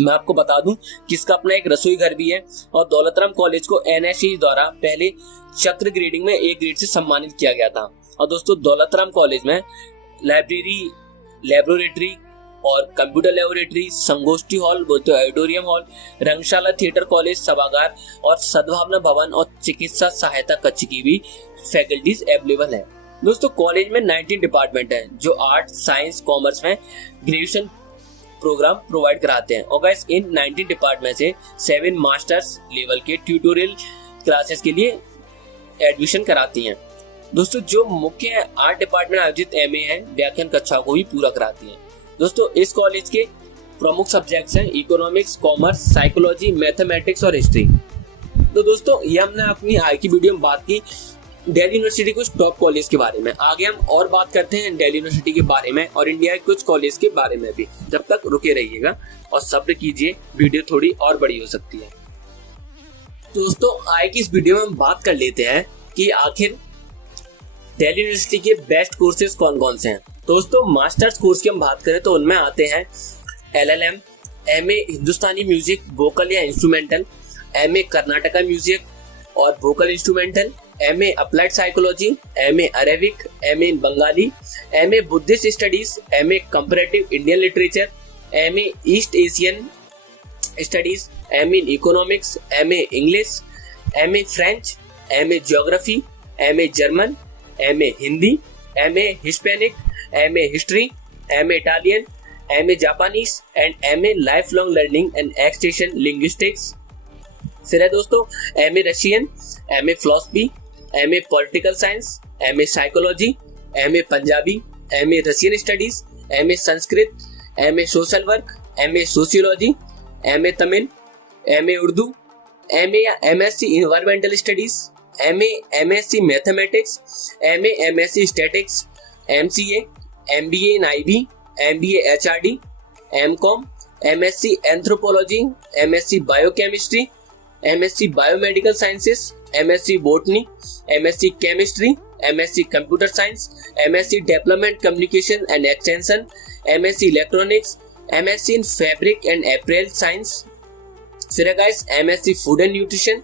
मैं आपको बता दूं कि इसका अपना एक रसोई घर भी है और दौलतराम कॉलेज को NSE द्वारा पहले चक्र ग्रेडिंग में A ग्रेड से सम्मानित किया गया था। और दोस्तों दौलतराम कॉलेज में लाइब्रेरी, लेबोरेटरी और कंप्यूटर लेबोरेटरी, संगोष्ठी हॉल बोलते हो ऑडिटोरियम हॉल, रंगशाला, थिएटर कॉलेज, सभागार और सद्भावना भवन और चिकित्सा सहायता कक्ष की भी फैकल्टीज अवेलेबल है। दोस्तों कॉलेज में 19 डिपार्टमेंट है जो आर्ट, साइंस, कॉमर्स में ग्रेजुएशन प्रोग्राम प्रोवाइड कराते हैं। और गाइस इन 19 डिपार्टमेंट से 7 मास्टर्स लेवल के ट्यूटोरियल क्लासेस के लिए एडमिशन कराती हैं। दोस्तों जो मुख्य आर्ट डिपार्टमेंट आयोजित MA है व्याख्यान कक्षाओं को भी पूरा कराती हैं। दोस्तों इस कॉलेज के प्रमुख सब्जेक्ट्स हैं इकोनॉमिक्स, कॉमर्स, साइकोलॉजी, मैथमेटिक्स और हिस्ट्री। तो दोस्तों ये हमने अपनी आज की वीडियो में बात की दिल्ली यूनिवर्सिटी कुछ टॉप कॉलेज के बारे में। आगे हम और बात करते हैं दिल्ली यूनिवर्सिटी के बारे में और इंडिया के कुछ कॉलेज के बारे में भी। जब तक रुके रहिएगा और सब्र कीजिए, वीडियो थोड़ी और बड़ी हो सकती है। दोस्तों आज की इस वीडियो में हम बात कर लेते हैं कि आखिर दिल्ली यूनिवर्सिटी के बेस्ट कोर्सेज कौन कौन से हैं। दोस्तों मास्टर्स कोर्स की हम बात करें तो उनमें आते हैं LLM, MA हिंदुस्तानी म्यूजिक वोकल या इंस्ट्रूमेंटल, MA कर्नाटका म्यूजिक और vocal instrumental, MA applied psychology, MA Arabic, MA Bengali, MA Buddhist studies, MA comparative Indian literature, MA east Asian studies, MA economics, MA English, MA French, MA geography, MA German, MA Hindi, MA Hispanic, MA history, MA Italian, MA Japanese and MA life long learning and extension linguistics. फिर है दोस्तों MA Russian, MA philosophy, MA political science, MA psychology, MA Punjabi, MA Russian studies, MA Sanskrit, MA social work, MA sociology, MA Tamil, MA Urdu, MA या MSc environmental studies, MA MSc mathematics, MA MSc statistics, MCA, MBA in IB, MBA HRD, MCOM, MSc anthropology, MSc biochemistry, MSc biomedical sciences, MSc botany, MSc chemistry, MSc computer science, MSc development communication and extension, MSc electronics, MSc in fabric and apparel science. फिर guys MSc food and nutrition,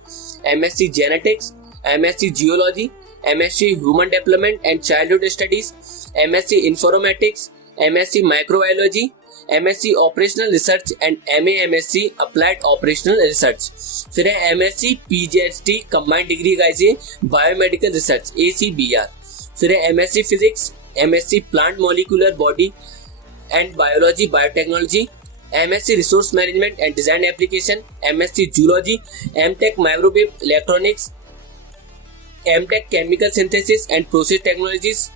MSc genetics, MSc geology, MSc human development and childhood studies, MSc informatics, MSc microbiology, MSc operational research and MA MSc applied operational research. फिर है MSc PGHD combined degree guys ये biomedical research ACBR। फिर है MSc physics, MSc plant molecular body and biology biotechnology, MSc resource management and design application, MSc zoology, MTech microwave electronics, MTech chemical synthesis and process technologies,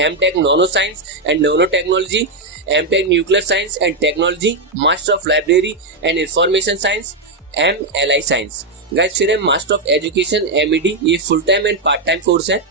MTech nano science and nano technology, MTech nuclear science and technology, master of library and information science, MLI science. Guys फिर है master of education MED, ये full time and part time course है।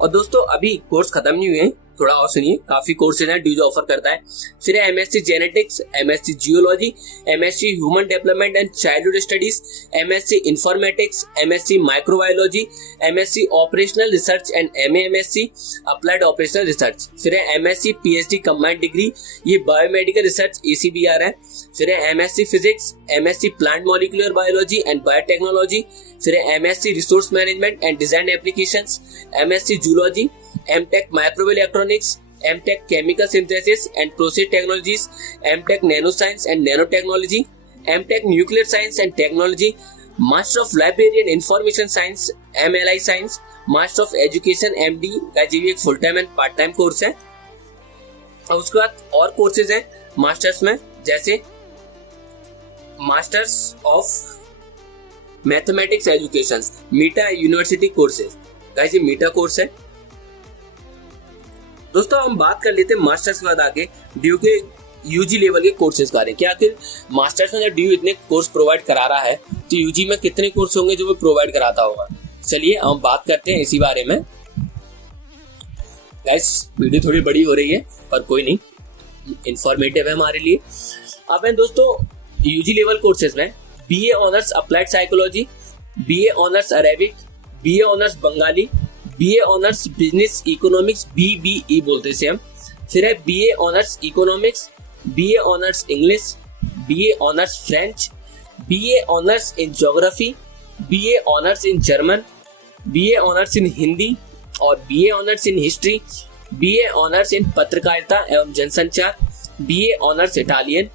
और दोस्तों अभी course खत्म नहीं हुए हैं, थोड़ा और सुनिए, काफी कोर्सेज हैं ड्यू जो ऑफर करता है। फिर है MSc genetics, MSc geology, MSc human development and childhood studies, MSc informatics, MSc microbiology, MSc operational research and MAMSc applied operational research. फिर है MSc PhD कंबाइंड डिग्री, ये बायोमेडिकल रिसर्च ECBR है। फिर है MSc physics, MSc plant molecular biology and biotechnology. फिर है MSc resource management and design applications, MSc zoology, MTech microwave electronics, MTech chemical synthesis and process technologies, MTech nano science and nano technology, MTech nuclear science and technology, master of library and information science, MLI science, master of education MD का जी एक full time and part time course है। और उसके बाद और courses हैं masters में, जैसे masters of mathematics education, Meta university courses. Guys ये मीटा कोर्स है। दोस्तों हम बात कर लेते हैं मास्टर्स के बाद आगे ड्यू के UG लेवल के कोर्सेज का। क्या आखिर मास्टर्स में जब ड्यू इतने कोर्स प्रोवाइड करा रहा है तो UG में कितने कोर्स होंगे जो वो प्रोवाइड कराता होगा। चलिए हम बात करते हैं इसी बारे में। गाइस वीडियो थोड़ी बड़ी हो रही है पर कोई नहीं, इंफॉर्मेटिव है हमारे लिए। अब है दोस्तों UG लेवल कोर्सेज में BA honours applied psychology, BA honours Arabic, BA honours Bengali, BA honours business economics BBE बोलते हैं हम। फिर है BA honours economics, BA honours English, BA honours French, BA honours in geography, BA honours in German, BA honours in Hindi और BA honours in history, BA honours in पत्रकारिता एवं जनसंचार, BA honours Italian,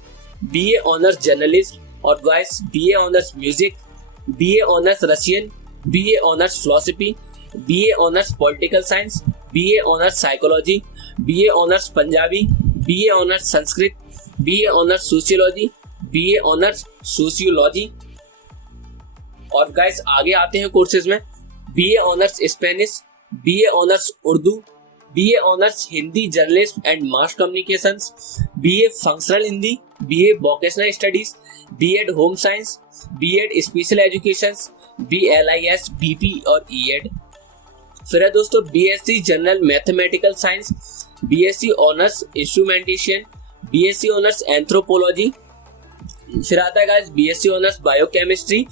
BA honours journalism और guys BA honours music, BA honours Russian, BA honours philosophy, BA honours political science, BA honours psychology, BA honours Punjabi, BA honours Sanskrit, BA honours sociology, BA honours sociology. और guys आगे आते हैं courses में, BA honours Spanish, BA honours Urdu, BA honours Hindi journalism and mass communications, BA functional Hindi, BA vocational studies, B.Ed home science, B.Ed special educations, BLIS BP और E.Ed। फिर है दोस्तों BSc general mathematical science, BSc honours instrumentation, BSc honours anthropology. फिर आता है guys BSc honours biochemistry,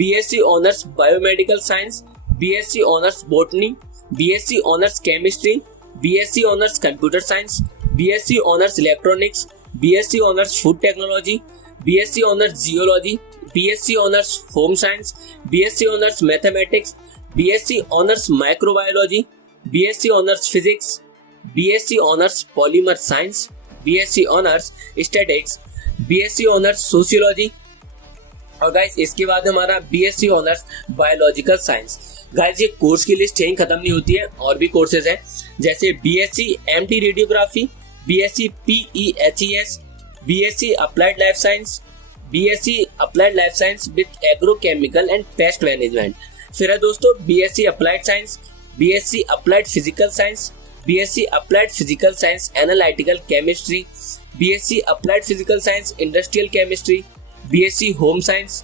BSc honours biomedical science, BSc honours botany, BSc honours chemistry, BSc honours computer science, BSc honours electronics, BSc honours food technology, BSc honours geology, BSc honours home science, BSc honours mathematics, BSc honours microbiology, BSc honours physics, BSc honours polymer science, BSc honours statics, BSc honours sociology. और guys इसके बाद हमारा BSc honours biological science. Guys ये course की list यहीं खत्म नहीं होती है, और भी कोर्सेज हैं जैसे BSc MT radiography, BSc PEHES, BSc applied life science, BSc applied life science with agrochemical and pest management. फिर है दोस्तों BSc applied science, BSc applied physical science, BSc applied physical science analytical chemistry, BSc applied physical science industrial chemistry, BSc home science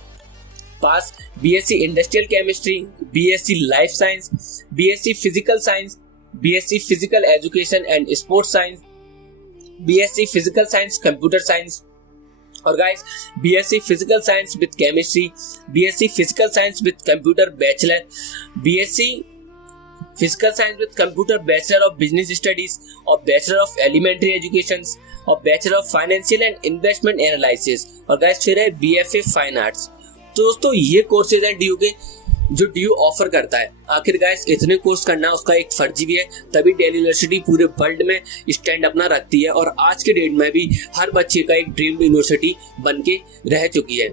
pass, BSc industrial chemistry, BSc life science, BSc physical science, BSc physical education and sports science, BSc physical science computer science. और guys BSc physical science with chemistry, BSc physical science with computer bachelor, BSc physical science with computer bachelor of business studies और bachelor of elementary education और bachelor of financial and investment analysis. और guys फिर है BFA fine arts. तो दोस्तों ये courses हैं due के जो ड्यू ऑफर करता है। आखिर गाइस इतने कोर्स करना उसका एक फर्जी भी है, तभी दिल्ली यूनिवर्सिटी पूरे वर्ल्ड में स्टैंड अपना रखती है और आज के डेट में भी हर बच्चे का एक ड्रीम यूनिवर्सिटी बन के रह चुकी है।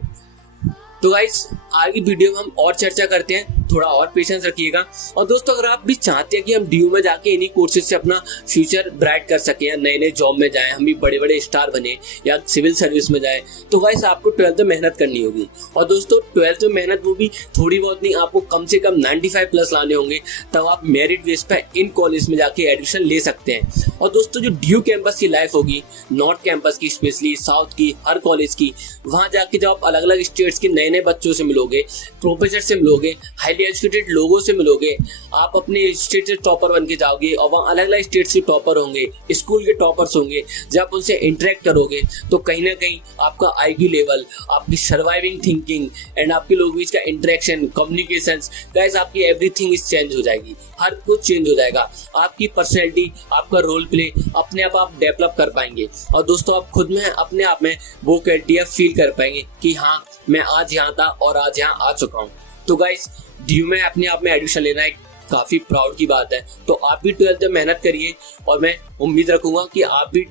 तो गाइस आगे वीडियो में हम और चर्चा करते हैं थोड़ा और पेशेंस रखिएगा। और दोस्तों अगर आप भी चाहते हैं कि हम DU में जाके इन्हीं कोर्सेज से अपना फ्यूचर ब्राइट कर सकें या नए नए जॉब में जाएं, हम भी बड़े बड़े स्टार बने या सिविल सर्विस में जाएं, तो गाइस आपको 12th में मेहनत करनी होगी। और दोस्तों 12th में मेहनत वो भी थोड़ी बहुत नहीं, आपको कम से कम 95 प्लस लाने होंगे, तब आप मेरिट बेस पे इन कॉलेज में जाके एडमिशन ले सकते हैं। और दोस्तों जो DU कैंपस की लाइफ होगी, नॉर्थ कैंपस की स्पेशली, साउथ की, हर कॉलेज की, वहां जाके जब आप अलग अलग स्टेट्स के नए नए बच्चों से मिलोगे, प्रोफेसर से मिलोगे, हाईली एजुकेटेड लोगों से मिलोगे, आप अपने स्टेट से टॉपर बन के जाओगे और वहाँ अलग अलग स्टेट से टॉपर होंगे, स्कूल के टॉपर्स होंगे। जब आप उनसे इंटरेक्ट करोगे तो कहीं ना कहीं आपका IQ लेवल, आपकी सर्वाइविंग थिंकिंग एंड आपके लोगों बीच का इंटरेक्शन, कम्युनिकेशंस, गाइस आपकी एवरीथिंग इज चेंज हो जाएगी, हर कुछ चेंज हो जाएगा। आपकी पर्सनैलिटी, आपका रोल प्ले अपने आप डेवलप कर पाएंगे। और दोस्तों आप खुद में अपने आप में वो क्राइटेरिया फील कर पाएंगे कि हाँ मैं आज यहाँ था और आज यहाँ आ चुका हूँ। तो गाइस DU में अपने आप में एडमिशन लेना एक काफी प्राउड की बात है। तो आप भी 12th में मेहनत करिए और मैं उम्मीद रखूंगा कि आप भी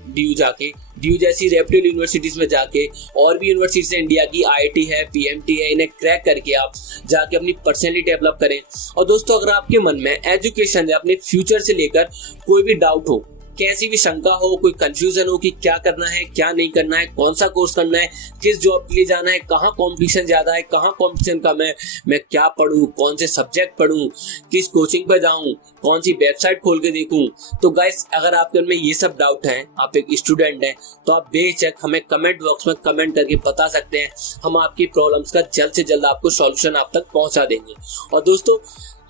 DU जैसी रेप्यूटेड यूनिवर्सिटीज में जाके और भी यूनिवर्सिटीज है इंडिया की, IIT है, PMT है, इन्हें क्रैक करके आप जाके अपनी पर्सनैलिटी डेवलप करें। और दोस्तों अगर आपके मन में एजुकेशन या अपने फ्यूचर से लेकर कोई भी डाउट हो, कैसी भी शंका हो, कोई कंफ्यूजन हो कि क्या करना है क्या नहीं करना है, कौन सा कोर्स करना है, किस जॉब के लिए जाना है, कहाँ कंपटीशन ज्यादा है, कहाँ कंपटीशन कम है, मैं क्या पढूं, कौन से सब्जेक्ट पढूं, किस कोचिंग पर जाऊं, कौन सी वेबसाइट खोल के देखूं, तो गाइस अगर आपके मन में ये सब डाउट है, आप एक स्टूडेंट हैं, तो आप बेझिझक हमें कमेंट बॉक्स में कमेंट करके बता सकते हैं। हम आपकी प्रॉब्लम्स का जल्द से जल्द आपको सॉल्यूशन आप तक पहुंचा देंगे। और दोस्तों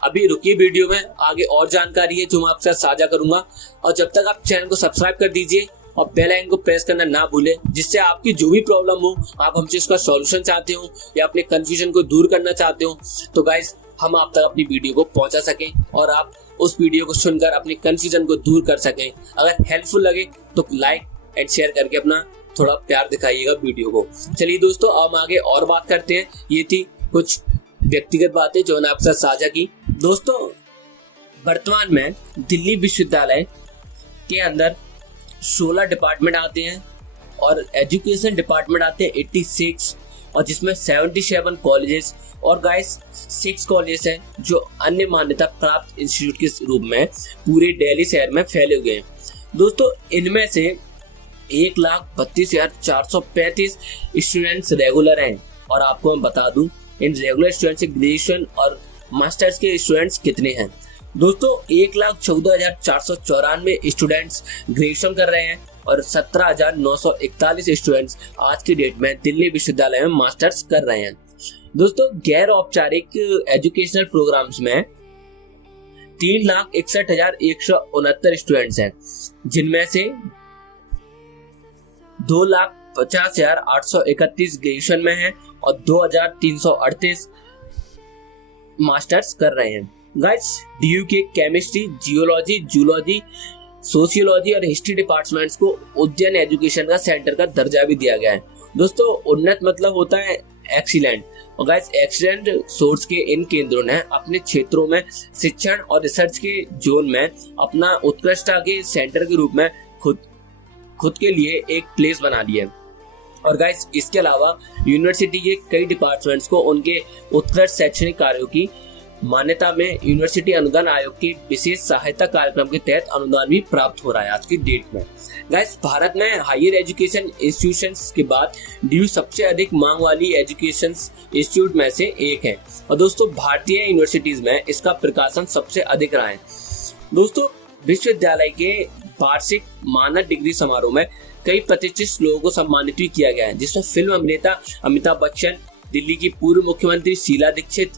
अभी रुकिए, वीडियो में आगे और जानकारी है जो मैं आपके साथ साझा करूंगा। और जब तक आप चैनल को सब्सक्राइब कर दीजिए और बेल आइकन को प्रेस करना ना भूलें, जिससे आपकी जो भी प्रॉब्लम हो, आप हमसे उसका सॉल्यूशन चाहते हो या अपने कंफ्यूजन को दूर करना चाहते हो, तो गाइस हम आप तक अपनी वीडियो को पहुंचा सकें और आप उस वीडियो को सुनकर अपनी कंफ्यूजन को दूर कर सकें। अगर हेल्पफुल लगे तो लाइक एंड शेयर करके अपना थोड़ा प्यार दिखाइएगा वीडियो को। चलिए दोस्तों अब आगे और बात करते हैं। ये थी कुछ व्यक्तिगत बातें जो मैंने आपके साथ साझा की। दोस्तों वर्तमान में दिल्ली विश्वविद्यालय के अंदर 16 डिपार्टमेंट आते हैं और एजुकेशन डिपार्टमेंट आते हैं 86, और जिसमें 77 कॉलेजेस और गाइस 6 कॉलेज हैं जो अन्य मान्यता प्राप्त इंस्टीट्यूट के रूप में पूरे दिल्ली शहर में फैले हुए हैं। दोस्तों इनमें से 1,32,435 स्टूडेंट्स रेगुलर हैं। और आपको मैं बता दूं इन रेगुलर स्टूडेंट्स से ग्रेजुएशन और मास्टर्स के स्टूडेंट्स कितने हैं। दोस्तों 1,14,494 स्टूडेंट्स ग्रेजुएशन कर रहे हैं और 17,941 स्टूडेंट्स आज की डेट में दिल्ली विश्वविद्यालय में मास्टर्स कर रहे हैं। दोस्तों गैर औपचारिक एजुकेशनल प्रोग्राम्स में 3,61,169 स्टूडेंट्स हैं, जिनमें से 2,50,831 ग्रेजुएशन में हैं और 2,338 मास्टर्स कर रहे हैं। गाइस DU के केमिस्ट्री, जियोलॉजी, जूलॉजी, सोशियोलॉजी और हिस्ट्री डिपार्टमेंट्स को उद्यान एजुकेशन का सेंटर का दर्जा भी दिया गया है। दोस्तों उन्नत मतलब होता है एक्सीलेंट, और गाइस एक्सीलेंट सोर्स के इन केंद्रों ने अपने क्षेत्रों में शिक्षण और रिसर्च के जोन में अपना उत्कृष्टता के सेंटर के रूप में खुद के लिए एक प्लेस बना लिया है। और गाइस इसके अलावा यूनिवर्सिटी के कई डिपार्टमेंट्स को उनके उत्कृष्ट शैक्षणिक कार्यों की मान्यता में यूनिवर्सिटी अनुदान आयोग के विशेष सहायता कार्यक्रम के तहत अनुदान भी प्राप्त हो रहा है आज की डेट में। गाइस भारत में हायर एजुकेशन इंस्टीट्यूशंस के बाद DU सबसे अधिक मांग वाली एजुकेशन इंस्टीट्यूट में से एक है। और दोस्तों भारतीय यूनिवर्सिटीज में इसका प्रकाशन सबसे अधिक रहा है। दोस्तों विश्वविद्यालय के वार्षिक मानद डिग्री समारोह में कई प्रतिष्ठित लोगों को सम्मानित भी किया गया है, जिसमें फिल्म अभिनेता अमिताभ बच्चन, दिल्ली की पूर्व मुख्यमंत्री Sheila Dikshit,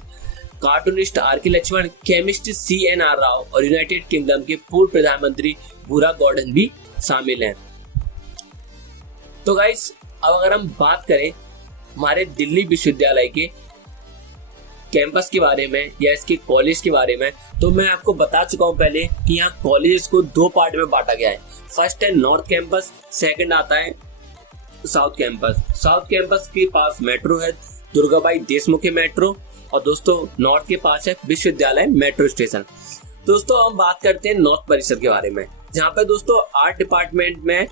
cartoonist RK Laxman, chemist CNR Rao और यूनाइटेड किंगडम के पूर्व प्रधानमंत्री बुरा गॉर्डन भी शामिल हैं। तो गाइस अब अगर हम बात करें हमारे दिल्ली विश्वविद्यालय के कैंपस के बारे में या इसके कॉलेज के बारे में, तो मैं आपको बता चुका हूं पहले कि यहाँ कॉलेज को 2 पार्ट में बांटा गया है। फर्स्ट है नॉर्थ कैंपस, सेकंड आता है साउथ कैंपस। साउथ कैंपस के पास मेट्रो है, दुर्गाबाई देशमुख मेट्रो, और दोस्तों नॉर्थ के पास है विश्वविद्यालय मेट्रो स्टेशन। दोस्तों हम बात करते हैं नॉर्थ परिसर के बारे में, जहाँ पे दोस्तों आर्ट डिपार्टमेंट में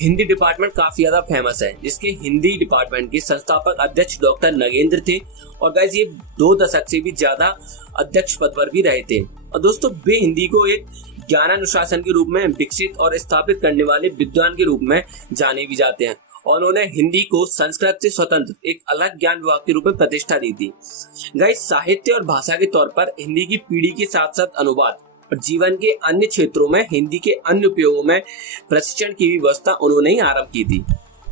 हिंदी डिपार्टमेंट काफी ज्यादा फेमस है, जिसके हिंदी डिपार्टमेंट के संस्थापक अध्यक्ष डॉक्टर नगेंद्र थे। और गाइस ये 2 दशक से भी ज्यादा अध्यक्ष पद पर भी रहे थे। और दोस्तों वे हिंदी को एक ज्ञानानुशासन के रूप में विकसित और स्थापित करने वाले विद्वान के रूप में जाने भी जाते हैं। और उन्होंने हिंदी को संस्कृत से स्वतंत्र एक अलग ज्ञान विभाग के रूप में प्रतिष्ठा दी थी। गाइस साहित्य और भाषा के तौर पर हिंदी की पीढ़ी के साथ साथ अनुवाद और जीवन के अन्य क्षेत्रों में हिंदी के अन्य उपयोगों में प्रशिक्षण की व्यवस्था उन्होंने ही आरंभ की थी।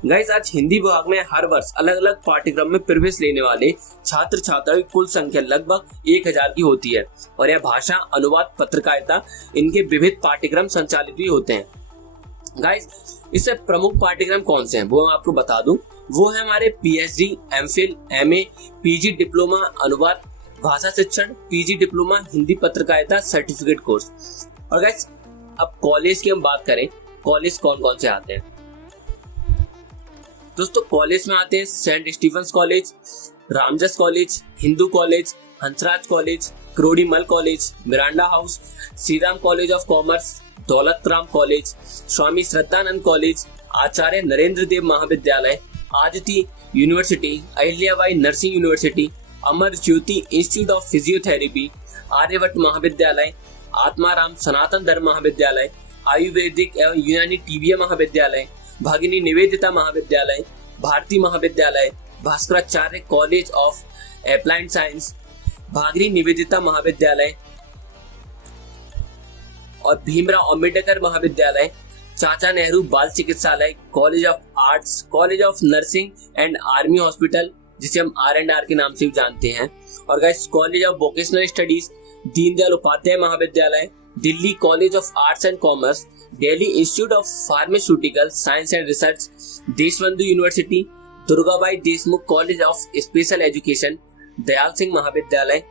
गाइस आज हिंदी विभाग में हर वर्ष अलग अलग पाठ्यक्रम में प्रवेश लेने वाले छात्र छात्राओं की कुल संख्या लगभग 1000 की होती है। और यह भाषा, अनुवाद, पत्रकारिता इनके विविध पाठ्यक्रम संचालित भी होते हैं। गाइस इससे प्रमुख पाठ्यक्रम कौन से हैं वो मैं आपको बता दूं। वो है हमारे PhD, MPhil, MA, PG diploma अनुवाद, भाषा शिक्षण, PG डिप्लोमा हिंदी पत्रकारिता, सर्टिफिकेट कोर्स। और गाइस अब कॉलेज की हम बात करें, कॉलेज कौन कौन से आते हैं। दोस्तों कॉलेज में आते हैं Saint Stephen's College, Ramjas College, Hindu College, Hansraj College, Kirorimal College, Miranda House, Shri Ram College of Commerce, Daulat Ram College, Swami Shraddhanand College, Acharya Narendra Dev Mahavidyalaya, Aditi University, Ahilyabai Nursing University, Amar Jyoti Institute of Physiotherapy, Aryabhatta Mahavidyalaya, Atmaram Sanatan धर्म महाविद्यालय, आयुर्वेदिक एवं यूनानी टीबीए महाविद्यालय, भगिनी Nivedita Mahavidyalaya, Bharati Mahavidyalaya, Bhaskaracharya college of applied science, Bhagini Nivedita Mahavidyalaya और Bhimrao Ambedkar Mahavidyalaya, Chacha Nehru Bal Chikitsalaya, college of arts, college of nursing and army hospital जिसे हम R&R के नाम से भी जानते हैं। और guys college of vocational studies, Deendayal Upadhyaya Mahavidyalaya, Delhi college of arts and commerce, Delhi institute of pharmaceutical science and research, Deshbandhu university, Durgabai Deshmukh college of special education, Dayal Singh Mahavidyalaya,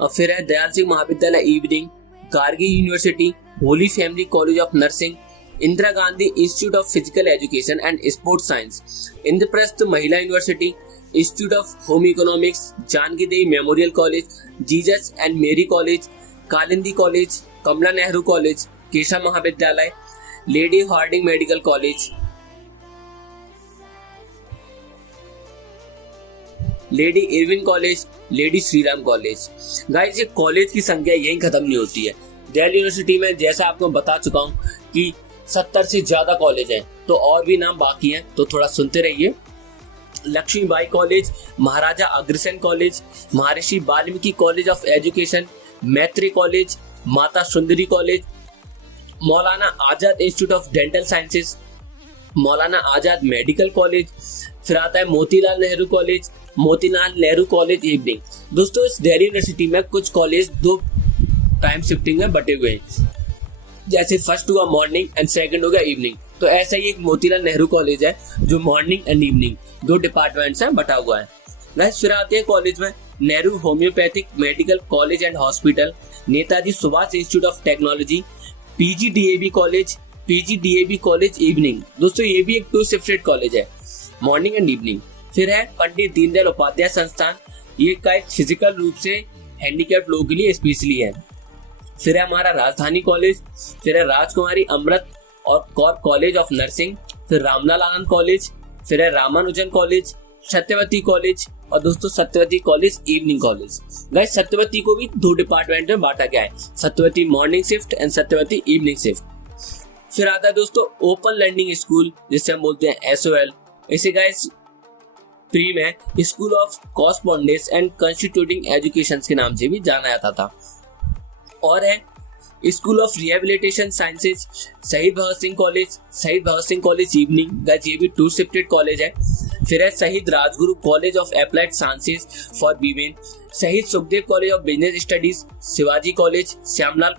और फिर है Dayal Singh Mahavidyalaya evening, Gargi university, Holy Family college of nursing, Indira Gandhi institute of physical education and sports science, Indraprastha Mahila university, institute of home economics, Janaki Devi memorial college, Jesus and Mary College, Kalindi College, Kamala Nehru College, Keshav Mahavidyalaya, Lady Hardinge Medical College, Lady Irwin College, Lady Shriram College. Guys ये college की संख्या यहीं खत्म नहीं होती है। Delhi university में जैसा आपको बता चुका हूँ कि 70 से ज्यादा कॉलेज हैं, तो और भी नाम बाकी हैं, तो थोड़ा सुनते रहिए। Lakshmibai college, Maharaja Agrasen college, Maharshi Valmiki college of education, मैत्री college, Mata Sundari college, Maulana Azad institute of dental sciences, Maulana Azad medical college, फिर आता है Motilal Nehru college, Motilal Nehru college evening. दोस्तों इस दिल्ली यूनिवर्सिटी में कुछ कॉलेज 2 टाइम शिफ्टिंग में बटे हुए हैं, जैसे फर्स्ट हुआ मॉर्निंग एंड सेकंड हो गया इवनिंग। तो ऐसा ही एक मोतीलाल नेहरू कॉलेज है जो मॉर्निंग एंड इवनिंग 2 डिपार्टमेंट्स हैं बटा हुआ है। नेक्स्ट फिर आते हैं कॉलेज में Nehru homeopathic medical college and hospital, Netaji Subhash institute of technology, PGDAB college, PGDAB college evening. दोस्तों ये भी एक 2 शिफ्टेड कॉलेज है, मॉर्निंग एंड इवनिंग। फिर है पंडित दीनदयाल उपाध्याय संस्थान, ये का एक फिजिकल रूप से हैंडीकैप लोगों के लिए स्पेशली है। फिर है हमारा राजधानी कॉलेज, फिर है राजकुमारी अमृत और कौर कॉलेज ऑफ नर्सिंग, फिर रामलाल आनंद कॉलेज, फिर है रामानुजन कॉलेज, सत्यवती कॉलेज और दोस्तों Satyavati college evening college. Guys Satyavati को भी 2 डिपार्टमेंट में बांटा गया है, Satyavati morning shift and Satyavati evening shift. फिर आता है दोस्तों ओपन लर्निंग स्कूल जिसे हम बोलते हैं SOL। इसे गाइस प्री में school of correspondence and constituting education के नाम से भी जाना जाता था। और है स्कूल ऑफ रिहेबिलिटेशन साइंसेज, शहीद Bhagat Singh college, Shaheed Bhagat Singh college evening, guys ये भी 2 शिफ्टेड कॉलेज है। फिर है Shaheed Rajguru college of applied sciences for women, Shaheed Sukhdev college of business studies, Shivaji college, Shyamlal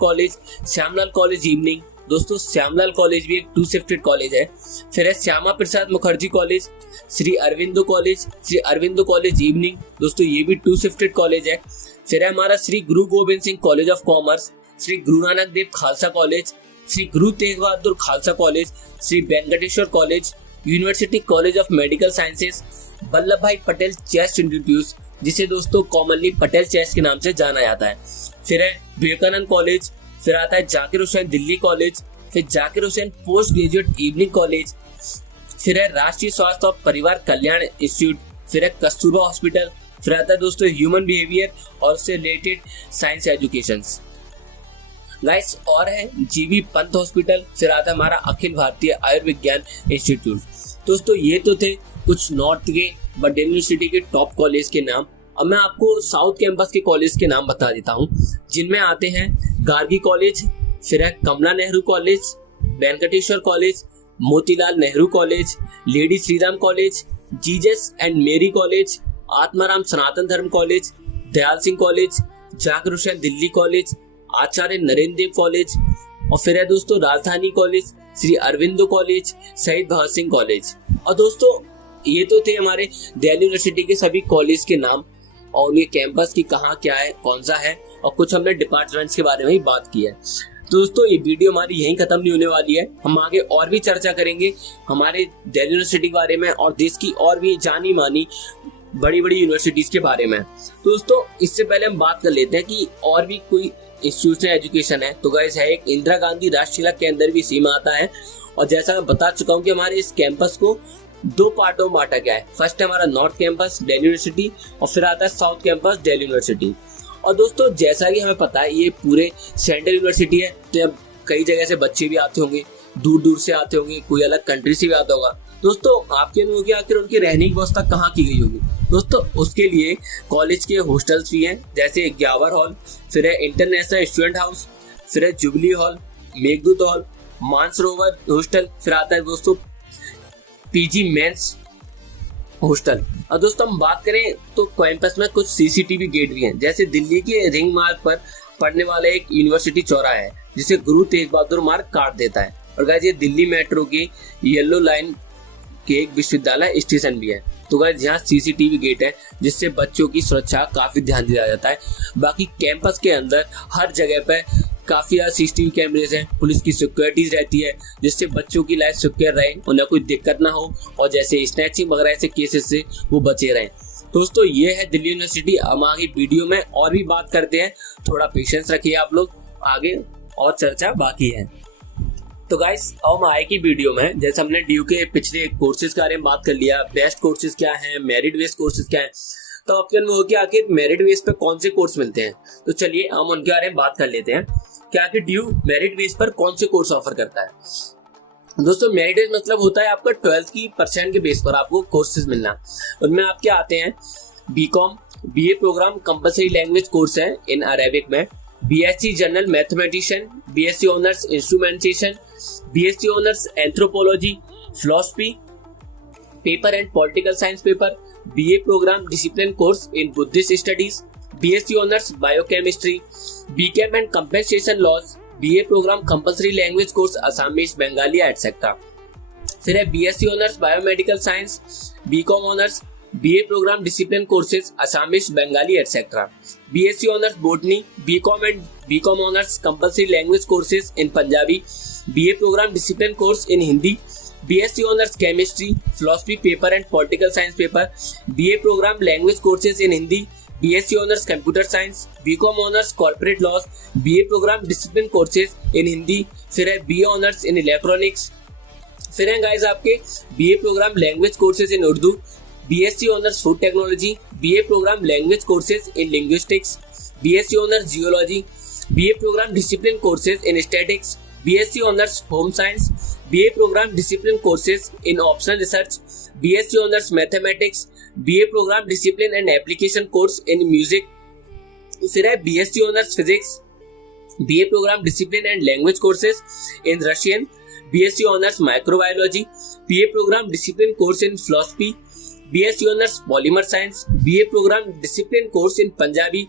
college evening. दोस्तों श्यामलाल कॉलेज भी एक 2 शिफ्टेड कॉलेज है। फिर है Shyama Prasad Mukherjee college, Shri Aurobindo college evening. दोस्तों ये भी 2 शिफ्टेड कॉलेज है। फिर है हमारा Shri Guru Gobind Singh college of commerce, Shri Guru Nanak Dev Khalsa college, Shri Guru Tegh Bahadur Khalsa college, Shri Venkateswara college, university college of medical sciences, Vallabh Bhai Patel chess institute जिसे दोस्तों कॉमनली पटेल चेस के नाम से जाना जाता है। फिर है विवेकानंद कॉलेज, फिर आता है जाकिर हुसैन दिल्ली कॉलेज, फिर Zakir Hussain post graduate evening college, फिर है राष्ट्रीय स्वास्थ्य और परिवार कल्याण इंस्टीट्यूट, फिर है कस्तूरबा हॉस्पिटल, फिर आता है दोस्तों ह्यूमन बिहेवियर और उससे रिलेटेड साइंस एजुकेशंस गाइस, और है जीबी पंत हॉस्पिटल, फिर आता है हमारा अखिल भारतीय आयुर्विज्ञान इंस्टीट्यूट। दोस्तों ये तो थे कुछ नॉर्थ के बट दिल्ली यूनिवर्सिटी के टॉप कॉलेज के नाम। अब मैं आपको साउथ कैंपस के कॉलेज के नाम बता देता हूँ, जिनमें आते हैं गार्गी कॉलेज, फिर है Kamala Nehru college, Venkateswara college, Motilal Nehru college, Lady Shriram college, Jesus and Mary college, Atmaram Sanatan Dharma college, Dayal Singh college, Zakir Hussain Delhi college, Acharya Narendra Dev college, और फिर है दोस्तों राजधानी college, Shri Aurobindo college, Shaheed Bhagat Singh college. और दोस्तों ये तो थे हमारे दिल्ली यूनिवर्सिटी के सभी कॉलेज के नाम और उनके कैंपस की कहाँ क्या है, कौन सा है, और कुछ हमने डिपार्टमेंट्स के बारे में ही बात की है। दोस्तों ये वीडियो हमारी यहीं खत्म नहीं होने वाली है, हम आगे और भी चर्चा करेंगे हमारे दिल्ली यूनिवर्सिटी के बारे में और देश की और भी जानी मानी बड़ी बड़ी यूनिवर्सिटीज के बारे में। दोस्तों इससे पहले हम बात कर लेते हैं कि और भी कोई इंस्टीट्यूशनल एजुकेशन है। तो गाइस है एक इंदिरा गांधी राष्ट्रीय के अंदर भी सीमा आता है, और जैसा मैं बता चुका हूँ कि हमारे इस कैंपस को दो पार्टों में बांटा गया है। फर्स्ट है हमारा नॉर्थ कैंपस दिल्ली यूनिवर्सिटी और फिर आता है साउथ कैंपस दिल्ली यूनिवर्सिटी। और दोस्तों जैसा कि हमें पता है ये पूरे सेंट्रल यूनिवर्सिटी है, तो अब कई जगह से बच्चे भी आते होंगे, दूर दूर से आते होंगे, कोई अलग कंट्री से भी आता होगा। दोस्तों आपके अनुभव की आखिर उनकी रहने की व्यवस्था कहाँ की गई होगी? दोस्तों उसके लिए कॉलेज के हॉस्टल्स भी हैं, जैसे ग्यावर हॉल, फिर है इंटरनेशनल स्टूडेंट हाउस, फिर है jubilee hall, Meghdoot hall, Mansarovar hostel, फिर आता है दोस्तों पीजी मेंस हॉस्टल। और दोस्तों हम बात करें तो कैंपस में कुछ सीसीटीवी गेट भी हैं, जैसे दिल्ली के रिंग मार्ग पर पड़ने वाला एक यूनिवर्सिटी चौराहा है जिसे गुरु तेग बहादुर मार्ग काट देता है। और गाइस ये दिल्ली मेट्रो के येलो लाइन के एक विश्वविद्यालय स्टेशन भी है। तो गाइस यहाँ सीसीटीवी गेट है जिससे बच्चों की सुरक्षा काफी ध्यान दिया जाता है। बाकी कैंपस के अंदर हर जगह पे काफी ज्यादा सीसीटीवी कैमरेज हैं, पुलिस की सिक्योरिटीज रहती है जिससे बच्चों की लाइफ सिक्योर रहे, उन्हें कोई दिक्कत ना हो और जैसे स्नैचिंग वगैरह ऐसे केसेस से वो बचे रहें। दोस्तों ये है दिल्ली यूनिवर्सिटी। हम आगे वीडियो में और भी बात करते हैं, थोड़ा पेशेंस रखिए आप लोग, आगे और चर्चा बाकी है। तो गाइस अब हम आए की वीडियो में, जैसे हमने ड्यू के पिछले कोर्सेज के बारे में बात कर लिया, बेस्ट कोर्सेज क्या है, मेरिट बेस्ड कोर्सेज क्या है, तो आपके अनुभव कि आखिर मेरिट बेस पे कौन से कोर्स मिलते हैं। तो चलिए हम उनके बारे में बात कर लेते हैं कि आखिर ड्यू मेरिट बेस पर कौन से कोर्स ऑफर करता है। दोस्तों मेरिट बेस मतलब होता है आपका 12th की % के बेस पर आपको कोर्सेज मिलना। उनमें आपके आते हैं BCom, BA programme compulsory language course है इन अरेबिक में, BSc general mathematician, BSc honours instrumentation, BSc honours anthropology, philosophy paper and political science paper, BA programme discipline course in Buddhist studies, BSc honours biochemistry, BChem and compensation laws, BA programme compulsory language course Assamese Bengali etcetera. फिर है BSc honours biomedical science, BCom honours BA programme discipline courses Assamese Bengali etcetera, BSc honours botany, BCom and BCom honours compulsory language courses in Punjabi, BA programme discipline course in Hindi, BSc honours chemistry, philosophy paper and political science paper, BA programme language courses in Hindi, BSc honours computer science, BCom honours corporate laws, BA programme discipline courses in Hindi, फिर है BA honours in electronics, फिर है guys आपके BA programme language courses in Urdu, BSc honours food technology, BA programme language courses in linguistics, BSc honours geology, BA programme discipline courses in statics, BSc honours home science, BA programme discipline courses in optional research, BSc honours mathematics, BA programme discipline and application course in music, फिर है BSc honours physics, BA programme discipline and language courses in Russian, BSc honours microbiology, BA programme discipline course in philosophy, BSc honours polymer science, BA programme discipline course in Punjabi,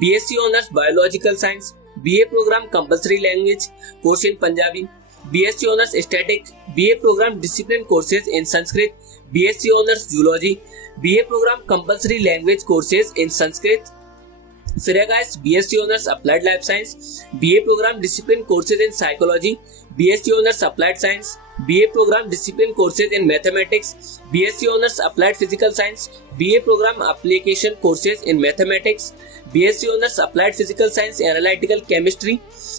BSc honours biological science, BA programme compulsory language course in Punjabi, BSc honours static, BA programme discipline courses in Sanskrit, BSc honours zoology, BA programme compulsory language courses in Sanskrit, फिर है guys BSc honours applied life science, BA programme discipline courses in psychology, BSc honours applied science, BA programme discipline courses in mathematics, BSc honours applied physical science, BA programme application courses in mathematics, BSc honours applied physical science analytical chemistry,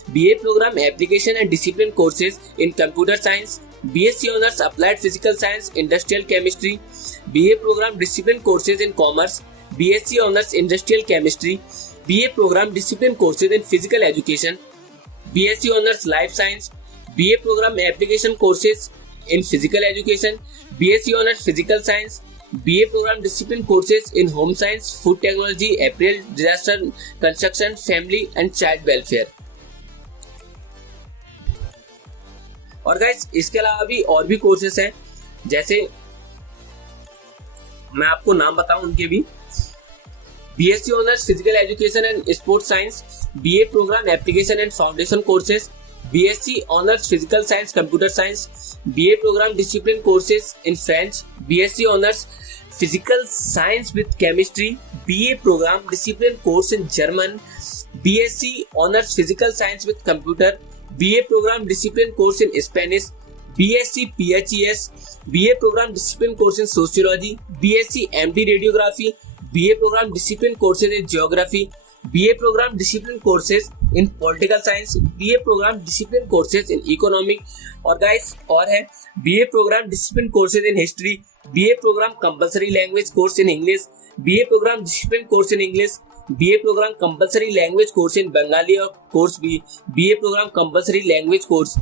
BA programme application and discipline courses in computer science, BSc Honors Applied Physical Science, Industrial Chemistry, BA Program Discipline Courses in Commerce, BSc Honors Industrial Chemistry, BA Program Discipline Courses in Physical Education, BSc Honors Life Science, BA Program Application Courses in Physical Education, BSc Honors Physical Science, BA Program Discipline Courses in Home Science, Food Technology, Apparel, Disaster Construction, Family and Child Welfare। और guys इसके अलावा भी और भी courses हैं, जैसे मैं आपको नाम बताऊं उनके भी। BSc Honors Physical Education and Sports Science, BA Program Application and Foundation Courses, BSc Honors Physical Science Computer Science, BA Program Discipline Courses in French, BSc Honors Physical Science with Chemistry, BA Program Discipline Course in German, BSc Honors Physical Science with Computer, BA Program Discipline Course in Spanish, BSc PHES, BA Program Discipline Course in Sociology, BSc MD Radiography, BA Program Discipline Courses in Geography, BA Program Discipline Courses in Political Science, BA Program Discipline Courses in Economic, और guys और है BA Program Discipline Courses in History, BA Program Compulsory Language Course in English, BA Program Discipline Course in English, BA Program Compulsory Language Course in Bengali और course भी BA Program Compulsory Language Course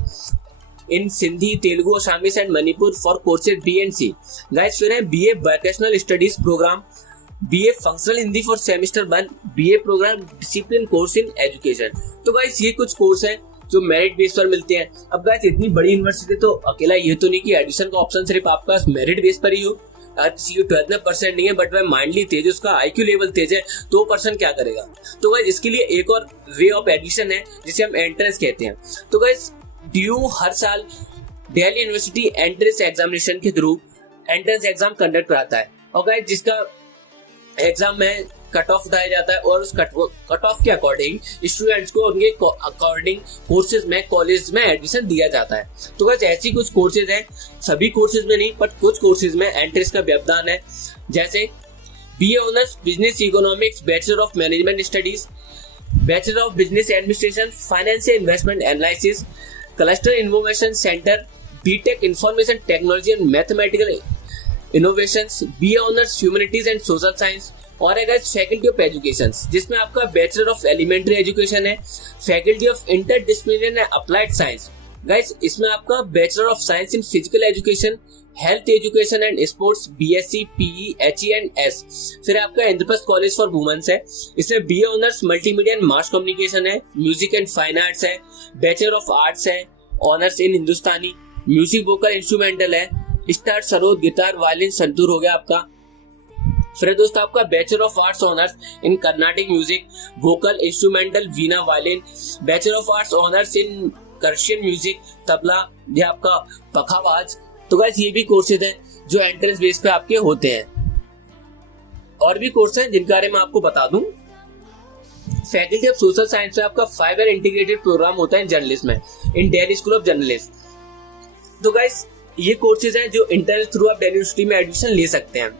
in Sindhi, Telugu, Assamese and Manipur for courses B and C। Guys फिर है BA Vocational Studies Program, BA Functional Hindi for Semester 1, BA Program Discipline Course in Education। तो guys ये कुछ course हैं जो merit base पर मिलते हैं। अब गाइस इतनी बड़ी यूनिवर्सिटी तो अकेला ये तो नहीं कि एडमिशन का ऑप्शन सिर्फ आपका मेरिट बेस पर ही हो। अगर किसी को 12 में परसेंट नहीं है बट वह माइंडली तेज है, उसका IQ लेवल तेज है, तो पर्सन क्या करेगा। तो गाइस इसके लिए एक और वे ऑफ एडमिशन है जिसे हम एंट्रेंस कहते हैं। तो गाइस DU हर साल दिल्ली यूनिवर्सिटी एंट्रेंस एग्जामिनेशन के थ्रू एंट्रेंस एग्जाम कंडक्ट कराता है और गाइस जिसका एग्जाम में कट ऑफ बताया जाता है और उस कट ऑफ के अकॉर्डिंग स्टूडेंट्स को उनके अकॉर्डिंग कोर्सेज में कॉलेज में एडमिशन दिया जाता है। तो गाइस ऐसी कुछ कोर्सेज हैं, सभी कोर्सेज में नहीं बट कुछ कोर्सेज में एंट्रेंस का व्यवधान है, जैसे BA Honors Business Economics, Bachelor of Management Studies, Bachelor of Business Administration, Finance and Investment Analysis, Cluster Innovation Center, BTech Information Technology and Mathematical Innovations, BA Honors Humanities and Social Science, और है guys faculty of education जिसमें आपका bachelor of elementary education है, faculty of interdisciplinary and applied science. Guys इसमें आपका bachelor of science in physical education, health education and sports, BSc PE HE and S। फिर आपका Indraprastha college for women's है, इसमें BA honours multimedia and mass communication है, music and fine arts है, bachelor of arts है, honours in Hindustani music, vocal instrumental है, sitar sarod guitar violin santoor हो गया आपका। फिर दोस्तों आपका bachelor of arts honours in Carnatic music, vocal instrumental, veena violin, bachelor of arts honours in percussion music, tabla, ये आपका पखावाज। तो गाइस ये भी कोर्सेज हैं जो एंट्रेंस बेस पे आपके होते हैं। और भी कोर्स हैं जिनके बारे में आपको बता दूं। फैकल्टी ऑफ सोशल साइंस में आपका 5 ईयर इंटीग्रेटेड प्रोग्राम होता है जर्नलिज्म में इन दिल्ली स्कूल ऑफ जर्नलिज्म। तो गाइस ये कोर्सेज हैं जो इंटरनेट थ्रू आप दिल्ली यूनिवर्सिटी में एडमिशन ले सकते हैं।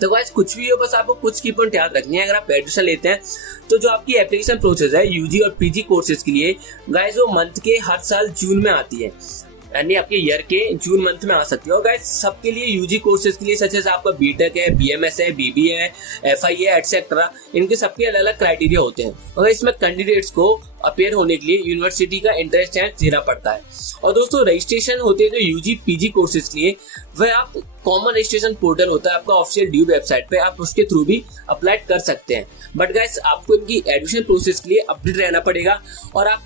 तो गाइस कुछ भी हो, बस आपको कुछ की पॉइंट याद रखनी है। अगर आप एडमिशन लेते हैं तो जो आपकी एप्लीकेशन प्रोसेस है यूजी और पीजी कोर्सेज के लिए गाइस वो मंथ के हर साल जून में आती है, यानी आपके ईयर के जून मंथ में आ सकती है। और गाइस सबके लिए यूजी कोर्सेज के लिए सच जैसे आपका बीटेक है, BMS है, BBA है, FI है एटसेट्रा, इनके सबके अलग अलग क्राइटेरिया होते हैं और इसमें कैंडिडेट्स को अपेयर होने के लिए यूनिवर्सिटी का एंट्रेंस टेस्ट देना पड़ता है। और दोस्तों रजिस्ट्रेशन होते हैं जो यूजी पीजी कोर्सेज के लिए, वह आप कॉमन रजिस्ट्रेशन पोर्टल होता है आपका ऑफिशियल ड्यू वेबसाइट पे, आप उसके थ्रू भी अप्लाई कर सकते हैं। बट गाइस आपको इनकी एडमिशन प्रोसेस के लिए अपडेट रहना पड़ेगा और आप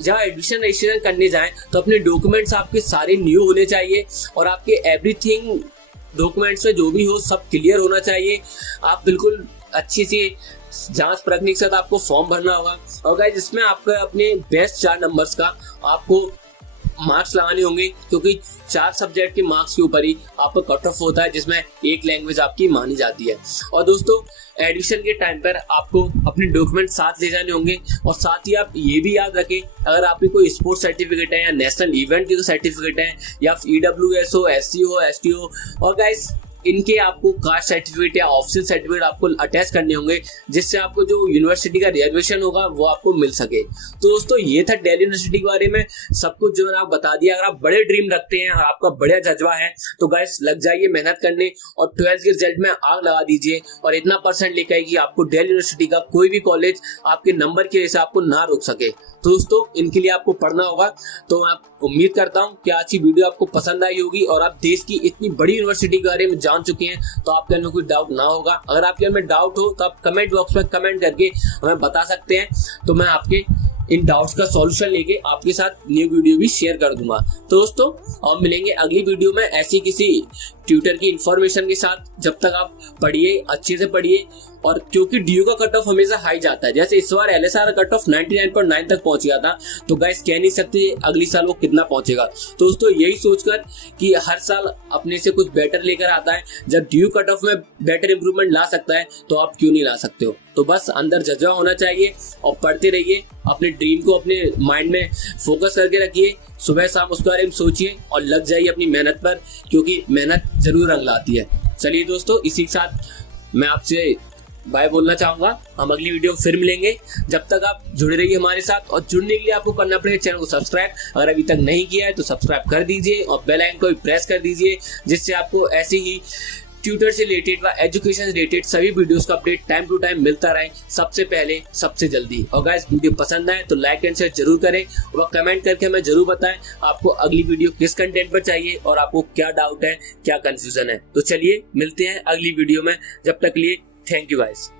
जहाँ एडमिशन रजिस्ट्रेशन करने जाएं तो अपने डॉक्यूमेंट्स आपके सारे न्यू होने चाहिए और आपके एवरीथिंग डॉक्यूमेंट्स में जो भी हो सब क्लियर होना चाहिए। आप बिल्कुल अच्छी सी जांच परखने के साथ आपको फॉर्म भरना होगा और गाइस इसमें आपका अपने बेस्ट 4 नंबर्स का आपको मार्क्स लगाने होंगे, क्योंकि 4 सब्जेक्ट के मार्क्स के ऊपर ही आपका कट ऑफ होता है जिसमें एक लैंग्वेज आपकी मानी जाती है। और दोस्तों एडमिशन के टाइम पर आपको अपने डॉक्यूमेंट साथ ले जाने होंगे और साथ ही आप ये भी याद रखें अगर आपकी कोई स्पोर्ट्स सर्टिफिकेट है या नेशनल इवेंट की सर्टिफिकेट है या EWS हो, SC हो, ST हो। और गाइस इनके आपको कास्ट सर्टिफिकेट या ऑफिशियल सर्टिफिकेट आपको अटैच करने होंगे, जिससे आपको जो यूनिवर्सिटी का रिजर्वेशन होगा वो आपको मिल सके। तो दोस्तों ये था दिल्ली यूनिवर्सिटी के बारे में सब कुछ जो मैंने आपको बता दिया। अगर आप बड़े ड्रीम रखते हैं और आपका बढ़िया जज्बा है तो गाइस लग जाइए मेहनत करने और 12th के रिजल्ट में आग लगा दीजिए और इतना परसेंट लेकर आइए कि आपको दिल्ली यूनिवर्सिटी का कोई भी कॉलेज आपके नंबर की वजह से आपको ना रोक सके। तो दोस्तों इनके लिए आपको पढ़ना होगा। तो मैं उम्मीद करता हूं कि आज की वीडियो आपको पसंद आई होगी और आप देश की इतनी बड़ी यूनिवर्सिटी के बारे में जान चुके हैं, तो आपके अंदर कोई डाउट ना होगा। अगर आपके अंदर डाउट हो तो आप कमेंट बॉक्स में कमेंट करके हमें बता सकते हैं, तो मैं आपके इन डाउट्स का सॉल्यूशन लेके आपके साथ न्यू वीडियो भी शेयर कर दूंगा। तो दोस्तों हम मिलेंगे अगली वीडियो में ऐसी किसी ट्यूटर की इंफॉर्मेशन के साथ। जब तक आप पढ़िए, अच्छे से पढ़िए, और क्योंकि डीयू का कट ऑफ हमेशा हाई जाता है, जैसे इस बार एलएसआर कट ऑफ 99.9 तक पहुंच गया था, तो गाइस कह नहीं सकते अगली साल वो कितना पहुंचेगा। तो दोस्तों यही सोचकर कि हर साल अपने से कुछ बेटर लेकर आता है, जब डीयू कट ऑफ में बेटर इंप्रूवमेंट ला सकता है तो आप क्यों नहीं ला सकते हो। तो बस अंदर जज्बा होना चाहिए और पढ़ते रहिए, अपने ड्रीम को अपने माइंड में फोकस करके रखिए, सुबह शाम उसके बारे में सोचिए और लग जाइए अपनी मेहनत पर, क्योंकि मेहनत जरूर रंग लाती है। चलिए दोस्तों इसी के साथ मैं आपसे बाय बोलना चाहूंगा। हम अगली वीडियो में फिर मिलेंगे। जब तक आप जुड़े रहिए हमारे साथ, और जुड़ने के लिए आपको करना पड़ेगा चैनल को सब्सक्राइब, अगर अभी तक नहीं किया है तो सब्सक्राइब कर दीजिए और बेल आइकन को भी प्रेस कर दीजिए, जिससे आपको ऐसे ही ट्यूटर से रिलेटेड व एजुकेशन से रिलेटेड सभी वीडियोस का अपडेट टाइम टू टाइम मिलता रहे, सबसे पहले सबसे जल्दी। और गाइस वीडियो पसंद आए तो लाइक एंड शेयर जरूर करें और कमेंट करके हमें जरूर बताएं आपको अगली वीडियो किस कंटेंट पर चाहिए और आपको क्या डाउट है, क्या कंफ्यूजन है। तो चलिए मिलते हैं अगली वीडियो में, जब तक के लिए थैंक यू गाइस।